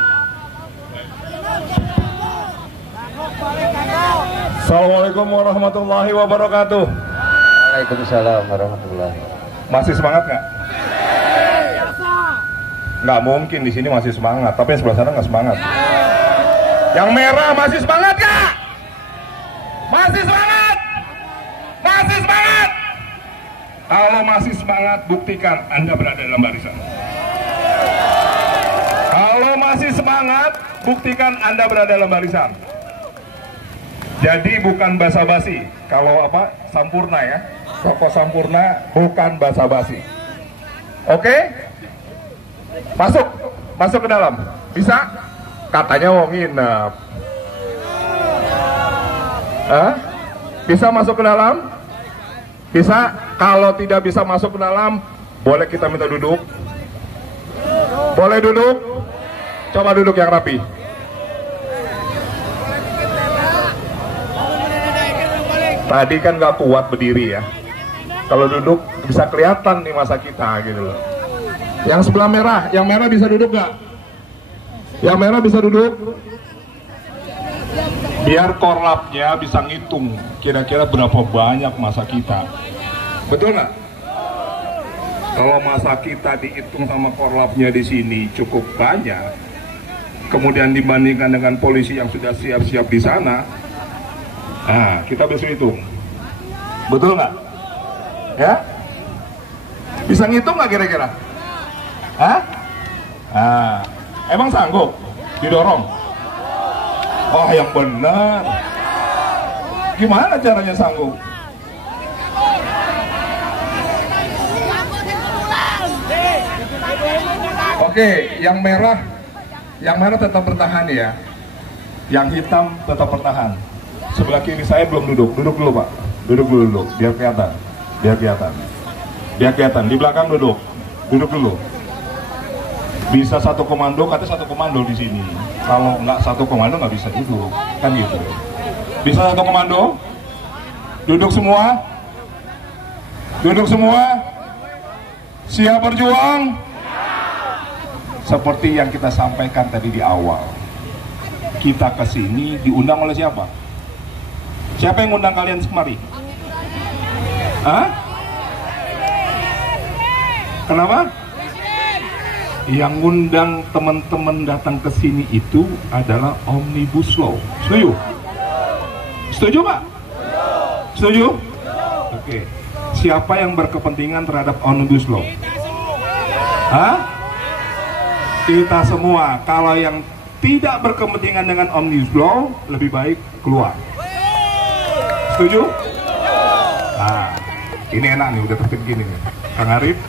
Assalamualaikum warahmatullahi wabarakatuh. Waalaikumsalam warahmatullahi. Masih semangat nggak? Nggak mungkin di sini masih semangat, tapi yang sebelah sana nggak semangat. Yang merah masih semangat nggak? Masih semangat? Masih semangat? Kalau masih semangat, buktikan Anda berada dalam barisan. Kalau masih semangat, buktikan Anda berada dalam barisan. Jadi bukan basa-basi. Kalau apa? Sampurna ya. Tokoh Sampurna bukan basa-basi. Oke? Masuk ke dalam. Bisa? Katanya mau nginep. Bisa masuk ke dalam? Bisa? Kalau tidak bisa masuk ke dalam, boleh kita minta duduk? Boleh duduk? Coba duduk yang rapi. Tadi kan nggak kuat berdiri ya. Kalau duduk bisa kelihatan nih masa kita gitu loh. Yang sebelah merah, yang merah bisa duduk nggak? Yang merah bisa duduk? Biar korlapnya bisa ngitung kira-kira berapa banyak masa kita. Betul nggak? Kalau masa kita dihitung sama korlapnya di sini cukup banyak, kemudian dibandingkan dengan polisi yang sudah siap-siap di sana, nah kita bisa hitung. Betul nggak? Ya? Bisa ngitung nggak kira-kira? Hah? Nah, emang sanggup didorong? Oh, yang benar. Gimana caranya sanggup? Oke. Oke, yang merah tetap bertahan ya. Yang hitam tetap bertahan. Sebelah kiri saya belum duduk. Duduk dulu, Pak. Duduk dulu. Biar kelihatan. Di belakang duduk. Duduk dulu. Bisa satu komando, kata satu komando di sini. Kalau nggak satu komando nggak bisa duduk, kan gitu. Bisa satu komando? Duduk semua. Siap berjuang? Seperti yang kita sampaikan tadi di awal. Kita kesini diundang oleh siapa? Siapa yang undang kalian kemari? Hah? Kenapa? Yang ngundang teman-teman datang ke sini itu adalah Omnibus Law. Setuju? Setuju, Pak? Setuju? Oke. Siapa yang berkepentingan terhadap Omnibus Law? Hah? Kita semua. Kalau yang tidak berkepentingan dengan Omnibus Law, lebih baik keluar. Setuju? Nah, ini enak nih, udah tertib gini nih. Kang Arif.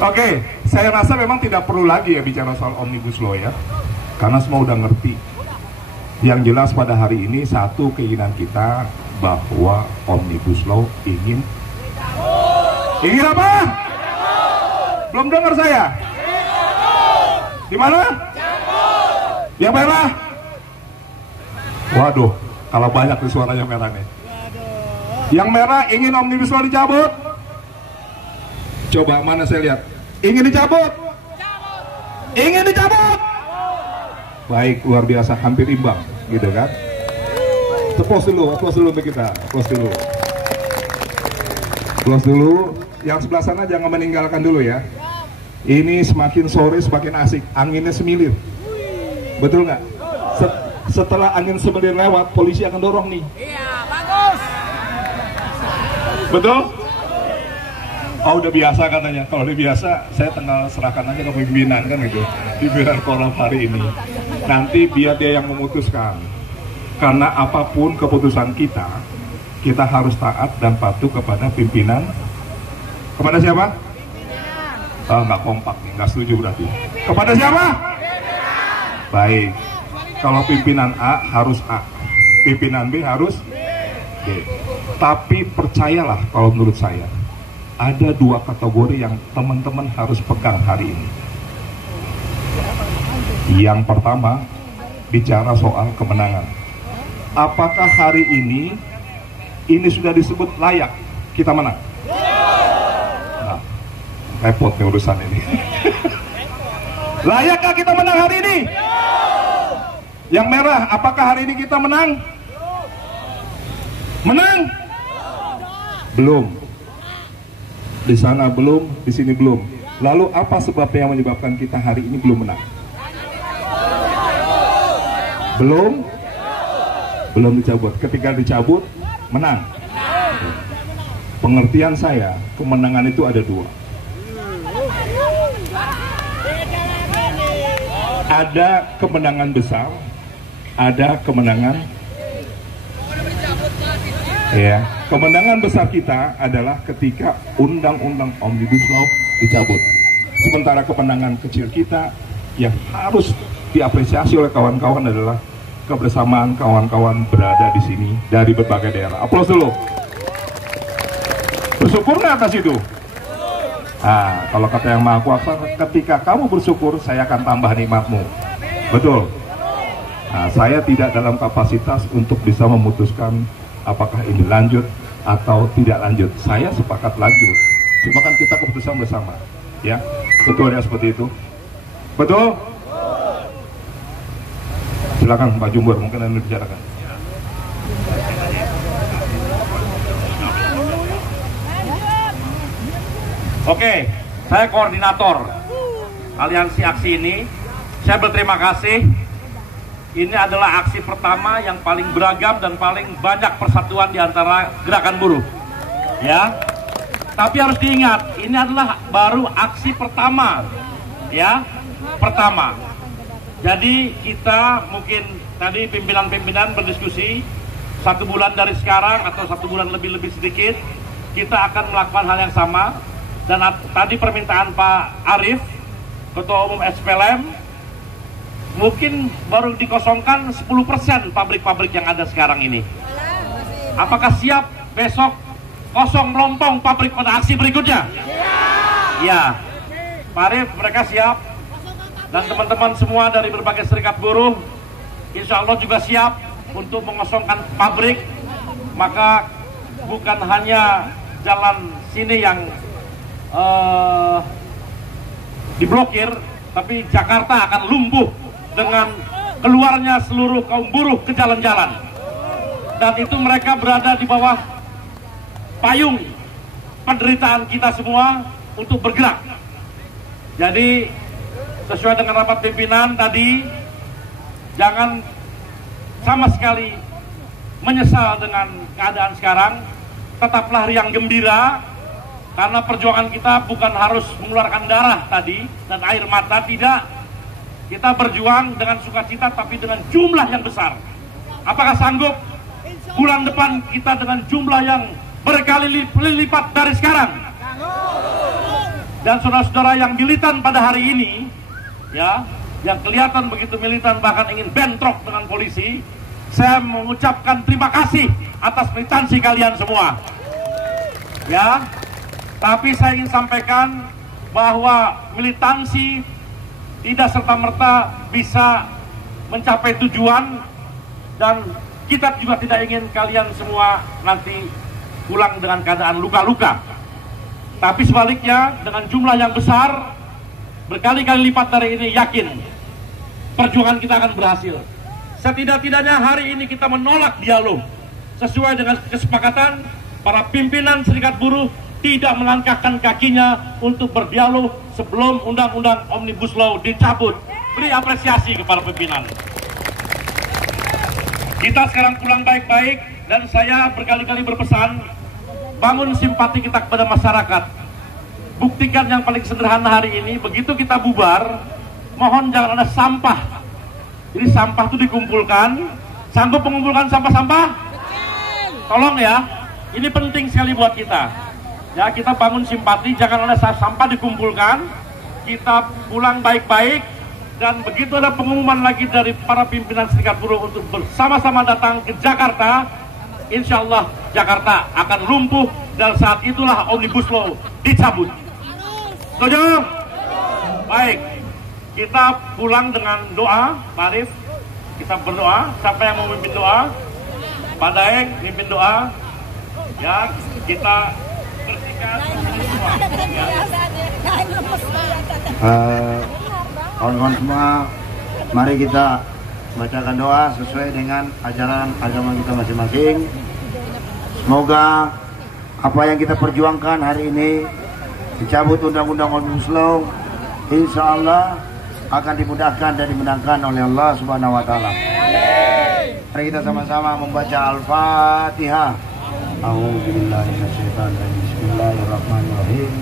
Oke, saya rasa memang tidak perlu lagi ya bicara soal Omnibus Law ya, karena semua udah ngerti. Yang jelas pada hari ini satu keinginan kita bahwa Omnibus Law ingin apa? Belum dengar saya? Di mana? Yang merah? Waduh, kalau banyak tuh suaranya merah nih. Yang merah ingin Omnibus Law dicabut. Coba mana saya lihat. Ingin dicabut? Ingin dicabut? Baik, luar biasa, hampir imbang, gitu kan? Applause dulu kita, applause dulu. Yang sebelah sana jangan meninggalkan dulu ya. Ini semakin sore semakin asik, anginnya semilir. Betul nggak? Setelah angin semilir lewat, polisi akan dorong nih. Iya, bagus. Betul? Oh, udah biasa katanya. Kalau udah biasa, saya tinggal serahkan aja ke pimpinan kan gitu. Pimpinan Korlap hari ini. Nanti biar dia yang memutuskan. Karena apapun keputusan kita harus taat dan patuh kepada pimpinan. Kepada siapa? Oh, nggak kompak nih, nggak setuju berarti. Kepada siapa? Baik. Kalau pimpinan A harus A, pimpinan B harus B. Tapi percayalah kalau menurut saya, ada dua kategori yang teman-teman harus pegang hari ini. Yang pertama, bicara soal kemenangan. Apakah hari ini sudah disebut layak kita menang? Nah, repot nih urusan ini. Layakkah kita menang hari ini? Yang merah, apakah hari ini kita menang? Menang? Belum. Di sana belum, di sini belum. Lalu apa sebabnya yang menyebabkan kita hari ini belum menang? Belum dicabut. Ketika dicabut, menang. Pengertian saya, kemenangan itu ada dua. Ada kemenangan besar, ada kemenangan. Ya, kemenangan besar kita adalah ketika Undang-Undang Omnibus Law dicabut. Sementara kemenangan kecil kita yang harus diapresiasi oleh kawan-kawan adalah kebersamaan kawan-kawan berada di sini dari berbagai daerah. Aplaus dulu. Bersyukur nggak atas itu? Nah, kalau kata yang Maha Kuasa, ketika kamu bersyukur, saya akan tambah nikmatmu. Betul. Nah, saya tidak dalam kapasitas untuk bisa memutuskan apakah ini lanjut atau tidak lanjut. Saya sepakat lanjut. Cuma kan kita keputusan bersama, ya. Betul ya seperti itu. Betul? Silakan Pak Jumber, mungkin Anda bicarakan. Oke, saya koordinator aliansi aksi ini. Saya berterima kasih. Ini adalah aksi pertama yang paling beragam dan paling banyak persatuan di antara gerakan buruh. Ya. Tapi harus diingat, ini adalah baru aksi pertama. Ya, pertama. Jadi kita mungkin tadi pimpinan-pimpinan berdiskusi 1 bulan dari sekarang atau 1 bulan lebih sedikit, kita akan melakukan hal yang sama. dan tadi permintaan Pak Arif, Ketua Umum SPLM, mungkin baru dikosongkan 10% pabrik-pabrik yang ada sekarang ini. Apakah siap besok kosong melompong pabrik pada aksi berikutnya? Ya, Pak Arif, mereka siap. Dan teman-teman semua dari berbagai serikat buruh, insya Allah juga siap untuk mengosongkan pabrik. Maka bukan hanya jalan sini yang diblokir, tapi Jakarta akan lumpuh dengan keluarnya seluruh kaum buruh ke jalan-jalan. Dan itu mereka berada di bawah payung penderitaan kita semua untuk bergerak. Jadi sesuai dengan rapat pimpinan tadi, jangan sama sekali menyesal dengan keadaan sekarang. Tetaplah riang gembira, karena perjuangan kita bukan harus mengeluarkan darah tadi dan air mata, tidak. Kita berjuang dengan sukacita tapi dengan jumlah yang besar. Apakah sanggup bulan depan kita dengan jumlah yang berkali lipat dari sekarang? Dan saudara-saudara yang militan pada hari ini, ya, yang kelihatan begitu militan bahkan ingin bentrok dengan polisi, saya mengucapkan terima kasih atas militansi kalian semua. Ya, tapi saya ingin sampaikan bahwa militansi tidak serta-merta bisa mencapai tujuan, dan kita juga tidak ingin kalian semua nanti pulang dengan keadaan luka-luka. Tapi sebaliknya, dengan jumlah yang besar, berkali-kali lipat dari ini, yakin perjuangan kita akan berhasil. Setidak-tidaknya hari ini kita menolak dialog sesuai dengan kesepakatan para pimpinan serikat buruh tidak melangkahkan kakinya untuk berdialog sebelum undang-undang Omnibus Law dicabut. Beri apresiasi kepada pimpinan. Kita sekarang pulang baik-baik, dan saya berkali-kali berpesan, bangun simpati kita kepada masyarakat. Buktikan yang paling sederhana hari ini, begitu kita bubar, mohon jangan ada sampah. Jadi sampah itu dikumpulkan. Sanggup mengumpulkan sampah-sampah? Tolong ya, ini penting sekali buat kita. Ya, kita bangun simpati, jangan ada sampah dikumpulkan. Kita pulang baik-baik, dan begitu ada pengumuman lagi dari para pimpinan serikat buruh untuk bersama-sama datang ke Jakarta, insya Allah Jakarta akan lumpuh, dan saat itulah Omnibus Law dicabut. Setuju? Baik, kita pulang dengan doa. Pak Arif, kita berdoa. Siapa yang mau memimpin doa? Pak Daeng mimpin doa. Ya, kita bersihkan semua. Kawan-kawan semua, mari kita bacakan doa sesuai dengan ajaran agama kita masing-masing. Semoga apa yang kita perjuangkan hari ini, dicabut undang-undang Omnibus Law, insya Allah akan dimudahkan dan dimenangkan oleh Allah Subhanahu wa Ta'ala. Mari kita sama-sama membaca Al-Fatihah. Bismillahirrahmanirrahim.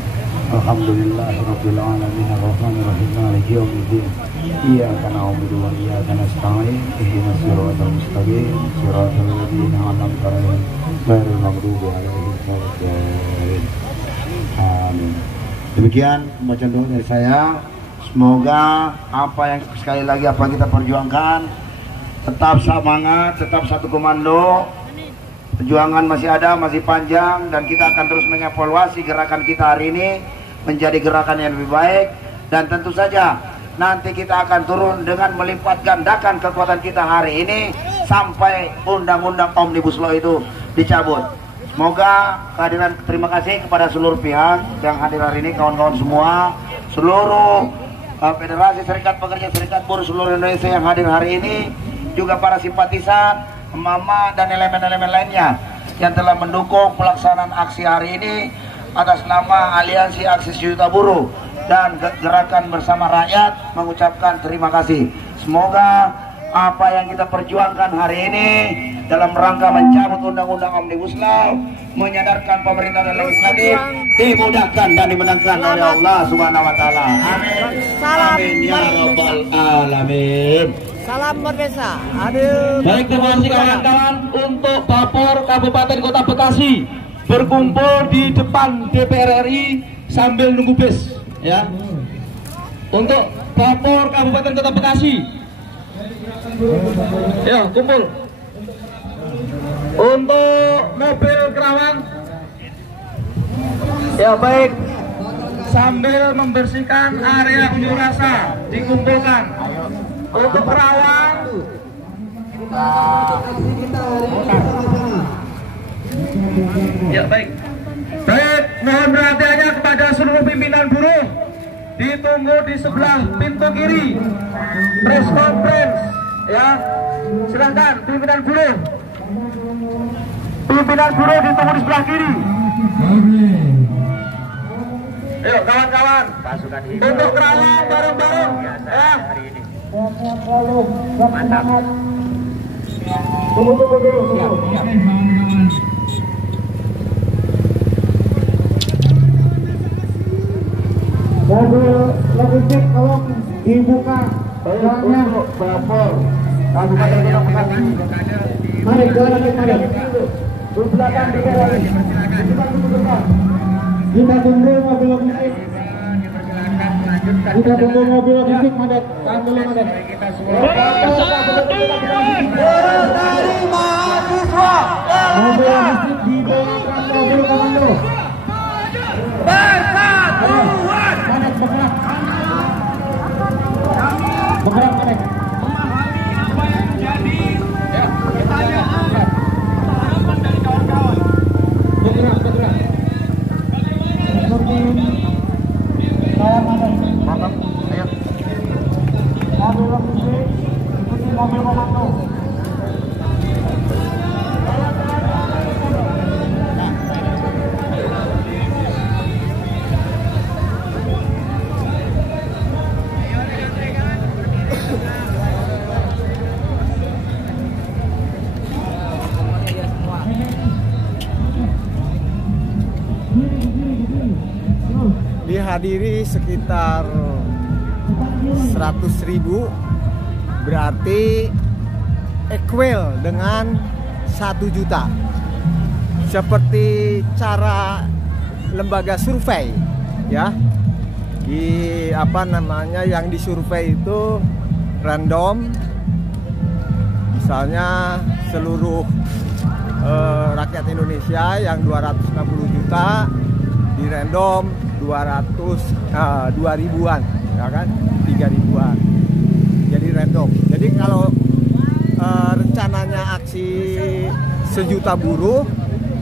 Alhamdulillahirabbil alamin arrahmanir rahim maliki yaumiddin. Iyyaka na'budu wa iyyaka nasta'in. Ihdinas siratal mustaqim, siratal ladzina an'amta 'alaihim ghairil maghdubi 'alaihim waladdallin. Amin. Demikian pembacaan doa dari saya. Semoga apa yang sekali lagi apa yang kita perjuangkan tetap semangat, tetap satu komando. Perjuangan masih ada, masih panjang, dan kita akan terus mengevaluasi gerakan kita hari ini menjadi gerakan yang lebih baik. Dan tentu saja nanti kita akan turun dengan melipat gandakan kekuatan kita hari ini sampai undang-undang Omnibus Law itu dicabut. Semoga kehadiran, terima kasih kepada seluruh pihak yang hadir hari ini, kawan-kawan semua, seluruh Federasi Serikat Pekerja Serikat Buruh seluruh Indonesia yang hadir hari ini, juga para simpatisan, mama dan elemen-elemen lainnya yang telah mendukung pelaksanaan aksi hari ini atas nama Aliansi Aksi Sejuta Buruh dan Gerakan Bersama Rakyat, mengucapkan terima kasih. Semoga apa yang kita perjuangkan hari ini dalam rangka mencabut undang-undang Omnibus Law, menyadarkan pemerintah dan legislatif, dimudahkan dan dimenangkan oleh Allah Subhanahu wa Ta'ala. Amin. Amin ya rabbal alamin. Salam Merdeka. Aduh. Baik, terima kasih kawan-kawan. Untuk Bapor Kabupaten Kota Bekasi berkumpul di depan DPR RI sambil nunggu bis ya. Untuk Bapor Kabupaten Kota Bekasi, ya kumpul. Untuk mobil Kerawang, ya baik, sambil membersihkan area unjuk rasa dikumpulkan. Untuk Kerawang, ya baik. Baik, mohon perhatiannya kepada seluruh pimpinan buruh. Ditunggu di sebelah pintu kiri. Press conference, ya. Silakan pimpinan buruh. Pimpinan buruh ditunggu di sebelah kiri. Ayo kawan-kawan. Untuk Kerawang bareng-bareng, ya. Mantap. Tunggu dulu. Mobil logistik tolong dibuka jalannya. Bapor Kabupaten Kota Bekasi. Mari jalan mari. Di belakang di belakang. Kita tunggu mobil logistik. Kita tunggu mobil logistik mandat. Ambil mandat. Dari mahasiswa. Mobil logistik di belakang mobil komando. Persatuan. Bergerak. Jadi ya kita lihat harapan dari kawan-kawan. Bergerak. Ayo. Mobil logistik ikuti mobil komando. Dihadiri sekitar 100.000, berarti equal dengan 1 juta. Seperti cara lembaga survei ya. Di yang disurvei itu random. Misalnya seluruh rakyat Indonesia yang 260 juta di random 2.000-an ya kan, 3.000-an. Jadi random. Jadi kalau rencananya aksi 1 juta buruh,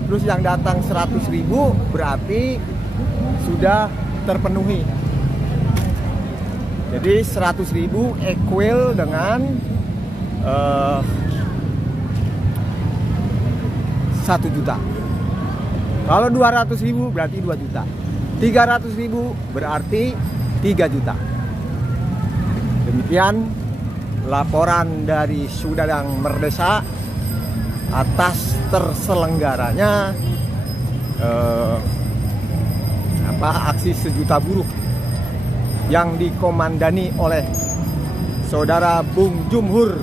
terus yang datang 100.000, berarti sudah terpenuhi. Jadi 100.000 equal dengan 1 juta. Kalau 200.000 berarti 2 juta. 300.000 berarti 3 juta. Demikian laporan dari Sudadang Merdesa atas terselenggaranya aksi 1 juta buruh yang dikomandani oleh Saudara Bung Jumhur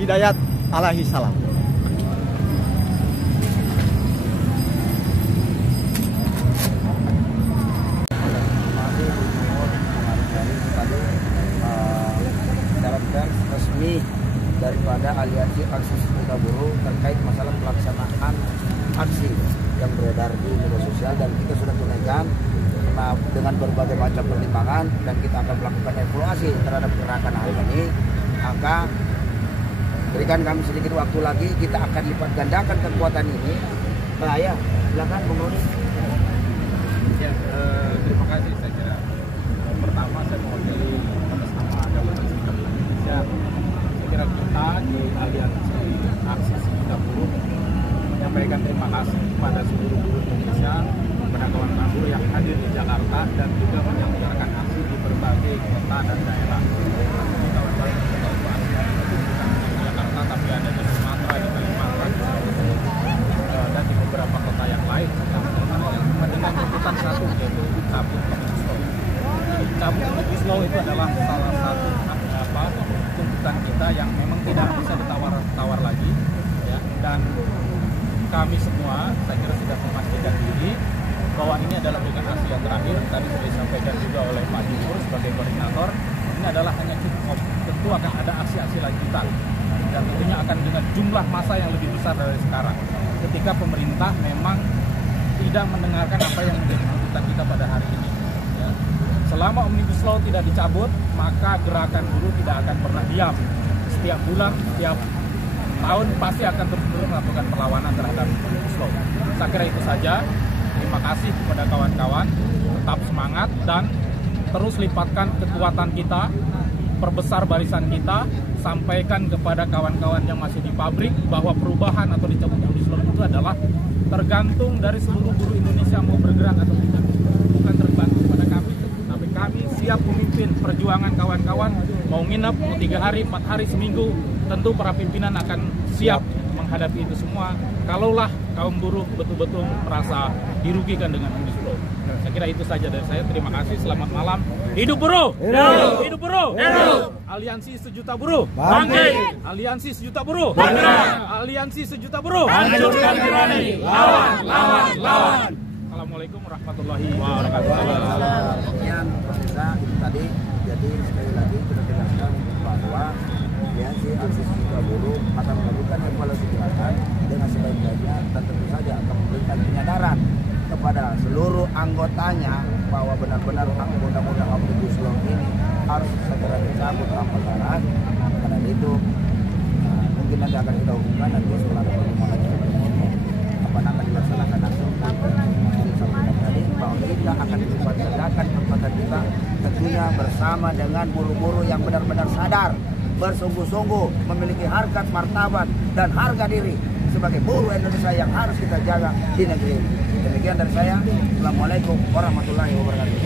Hidayat alaihi salam. Resmi daripada Aliansi Aksi 1 Juta Buruh terkait masalah pelaksanaan aksi yang beredar di media sosial, dan kita sudah tunaikan dengan berbagai macam pertimbangan, dan kita akan melakukan evaluasi terhadap gerakan hari ini. Maka berikan kami sedikit waktu lagi, kita akan lipat gandakan kekuatan ini. Ya, silakan Bung Roni. Ya, terima kasih. Saya kira pertama saya mewakili atas nama Gabungan Serikat Buruh Indonesia. Saya kira kita di Aliansi Aksi 1 Juta Buruh menyampaikan terima kasih kepada seluruh buruh Indonesia, kepada kawan-kawan buruh yang hadir di Jakarta dan juga menyelenggarakan aksi di berbagai kota dan daerah. Kawan-kawan di Jakarta, tapi ada di Sumatera, di Kalimantan, dan di beberapa kota yang lain dengan tuntutan satu, yaitu cabut Omnibus Law. Cabut Omnibus Law itu adalah salah satu tuntutan kita yang memang tidak bisa ditawar lagi, ya. Dan kami semua saya kira sudah memastikan diri bahwa ini adalah bukan aksi yang terakhir. disampaikan juga oleh Pak Jumur sebagai koordinator, ini adalah hanya kick-off. Tentu akan ada aksi-aksi lanjutan dan tentunya akan dengan jumlah massa yang lebih besar dari sekarang ketika pemerintah memang tidak mendengarkan apa yang menjadi tuntutan kita pada hari ini ya. Selama Omnibus Law tidak dicabut, maka gerakan buruh tidak akan pernah diam. Setiap bulan, setiap tahun pasti akan terus melakukan perlawanan terhadap Omnibus Law. Saya kira itu saja. Terima kasih kepada kawan-kawan, tetap semangat dan terus lipatkan kekuatan kita, perbesar barisan kita, sampaikan kepada kawan-kawan yang masih di pabrik bahwa perubahan atau dicabutnya Omnibus Law itu adalah tergantung dari seluruh buruh Indonesia mau bergerak atau tidak, bukan tergantung pada kami. Tapi kami siap memimpin perjuangan kawan-kawan, mau nginep, mau 3 hari, 4 hari, seminggu, tentu para pimpinan akan siap menghadapi itu semua. Kalaulah kaum buruh betul-betul merasa dirugikan dengan Omnibus Law. Saya kira itu saja dari saya. Terima kasih. Selamat malam. Hidup buruh! Hidup! Hidup buruh! Hidup! Aliansi Sejuta Buruh bangkit! Aliansi Sejuta Buruh bangkit! Aliansi Sejuta Buruh hancurkan tirani! Lawan! Lawan! Lawan! Assalamualaikum warahmatullahi wabarakatuh. Sekian pemirsa itu tadi. Jadi sekali lagi kita tegaskan bahwa Aliansi Sejuta Buruh akan melakukan evaluasi gerakan dengan sebaik-baiknya dan tentu saja akan memberikan penyadaran kepada seluruh anggotanya bahwa benar-benar undang-undang Omnibus Law ini harus segera dicabut tanpa syarat. Karena itu mungkin nanti akan kita hubungkan nanti setelah ada pertemuan lagi apa akan dilaksanakan langsung. Jadi sampaikan tadi bahwa kita akan memperagakan kekuatan kita tentunya bersama dengan buruh-buruh yang benar-benar sadar, bersungguh-sungguh memiliki harkat martabat dan harga diri sebagai buruh Indonesia yang harus kita jaga di negeri ini. Demikian dari saya. Assalamualaikum warahmatullahi wabarakatuh.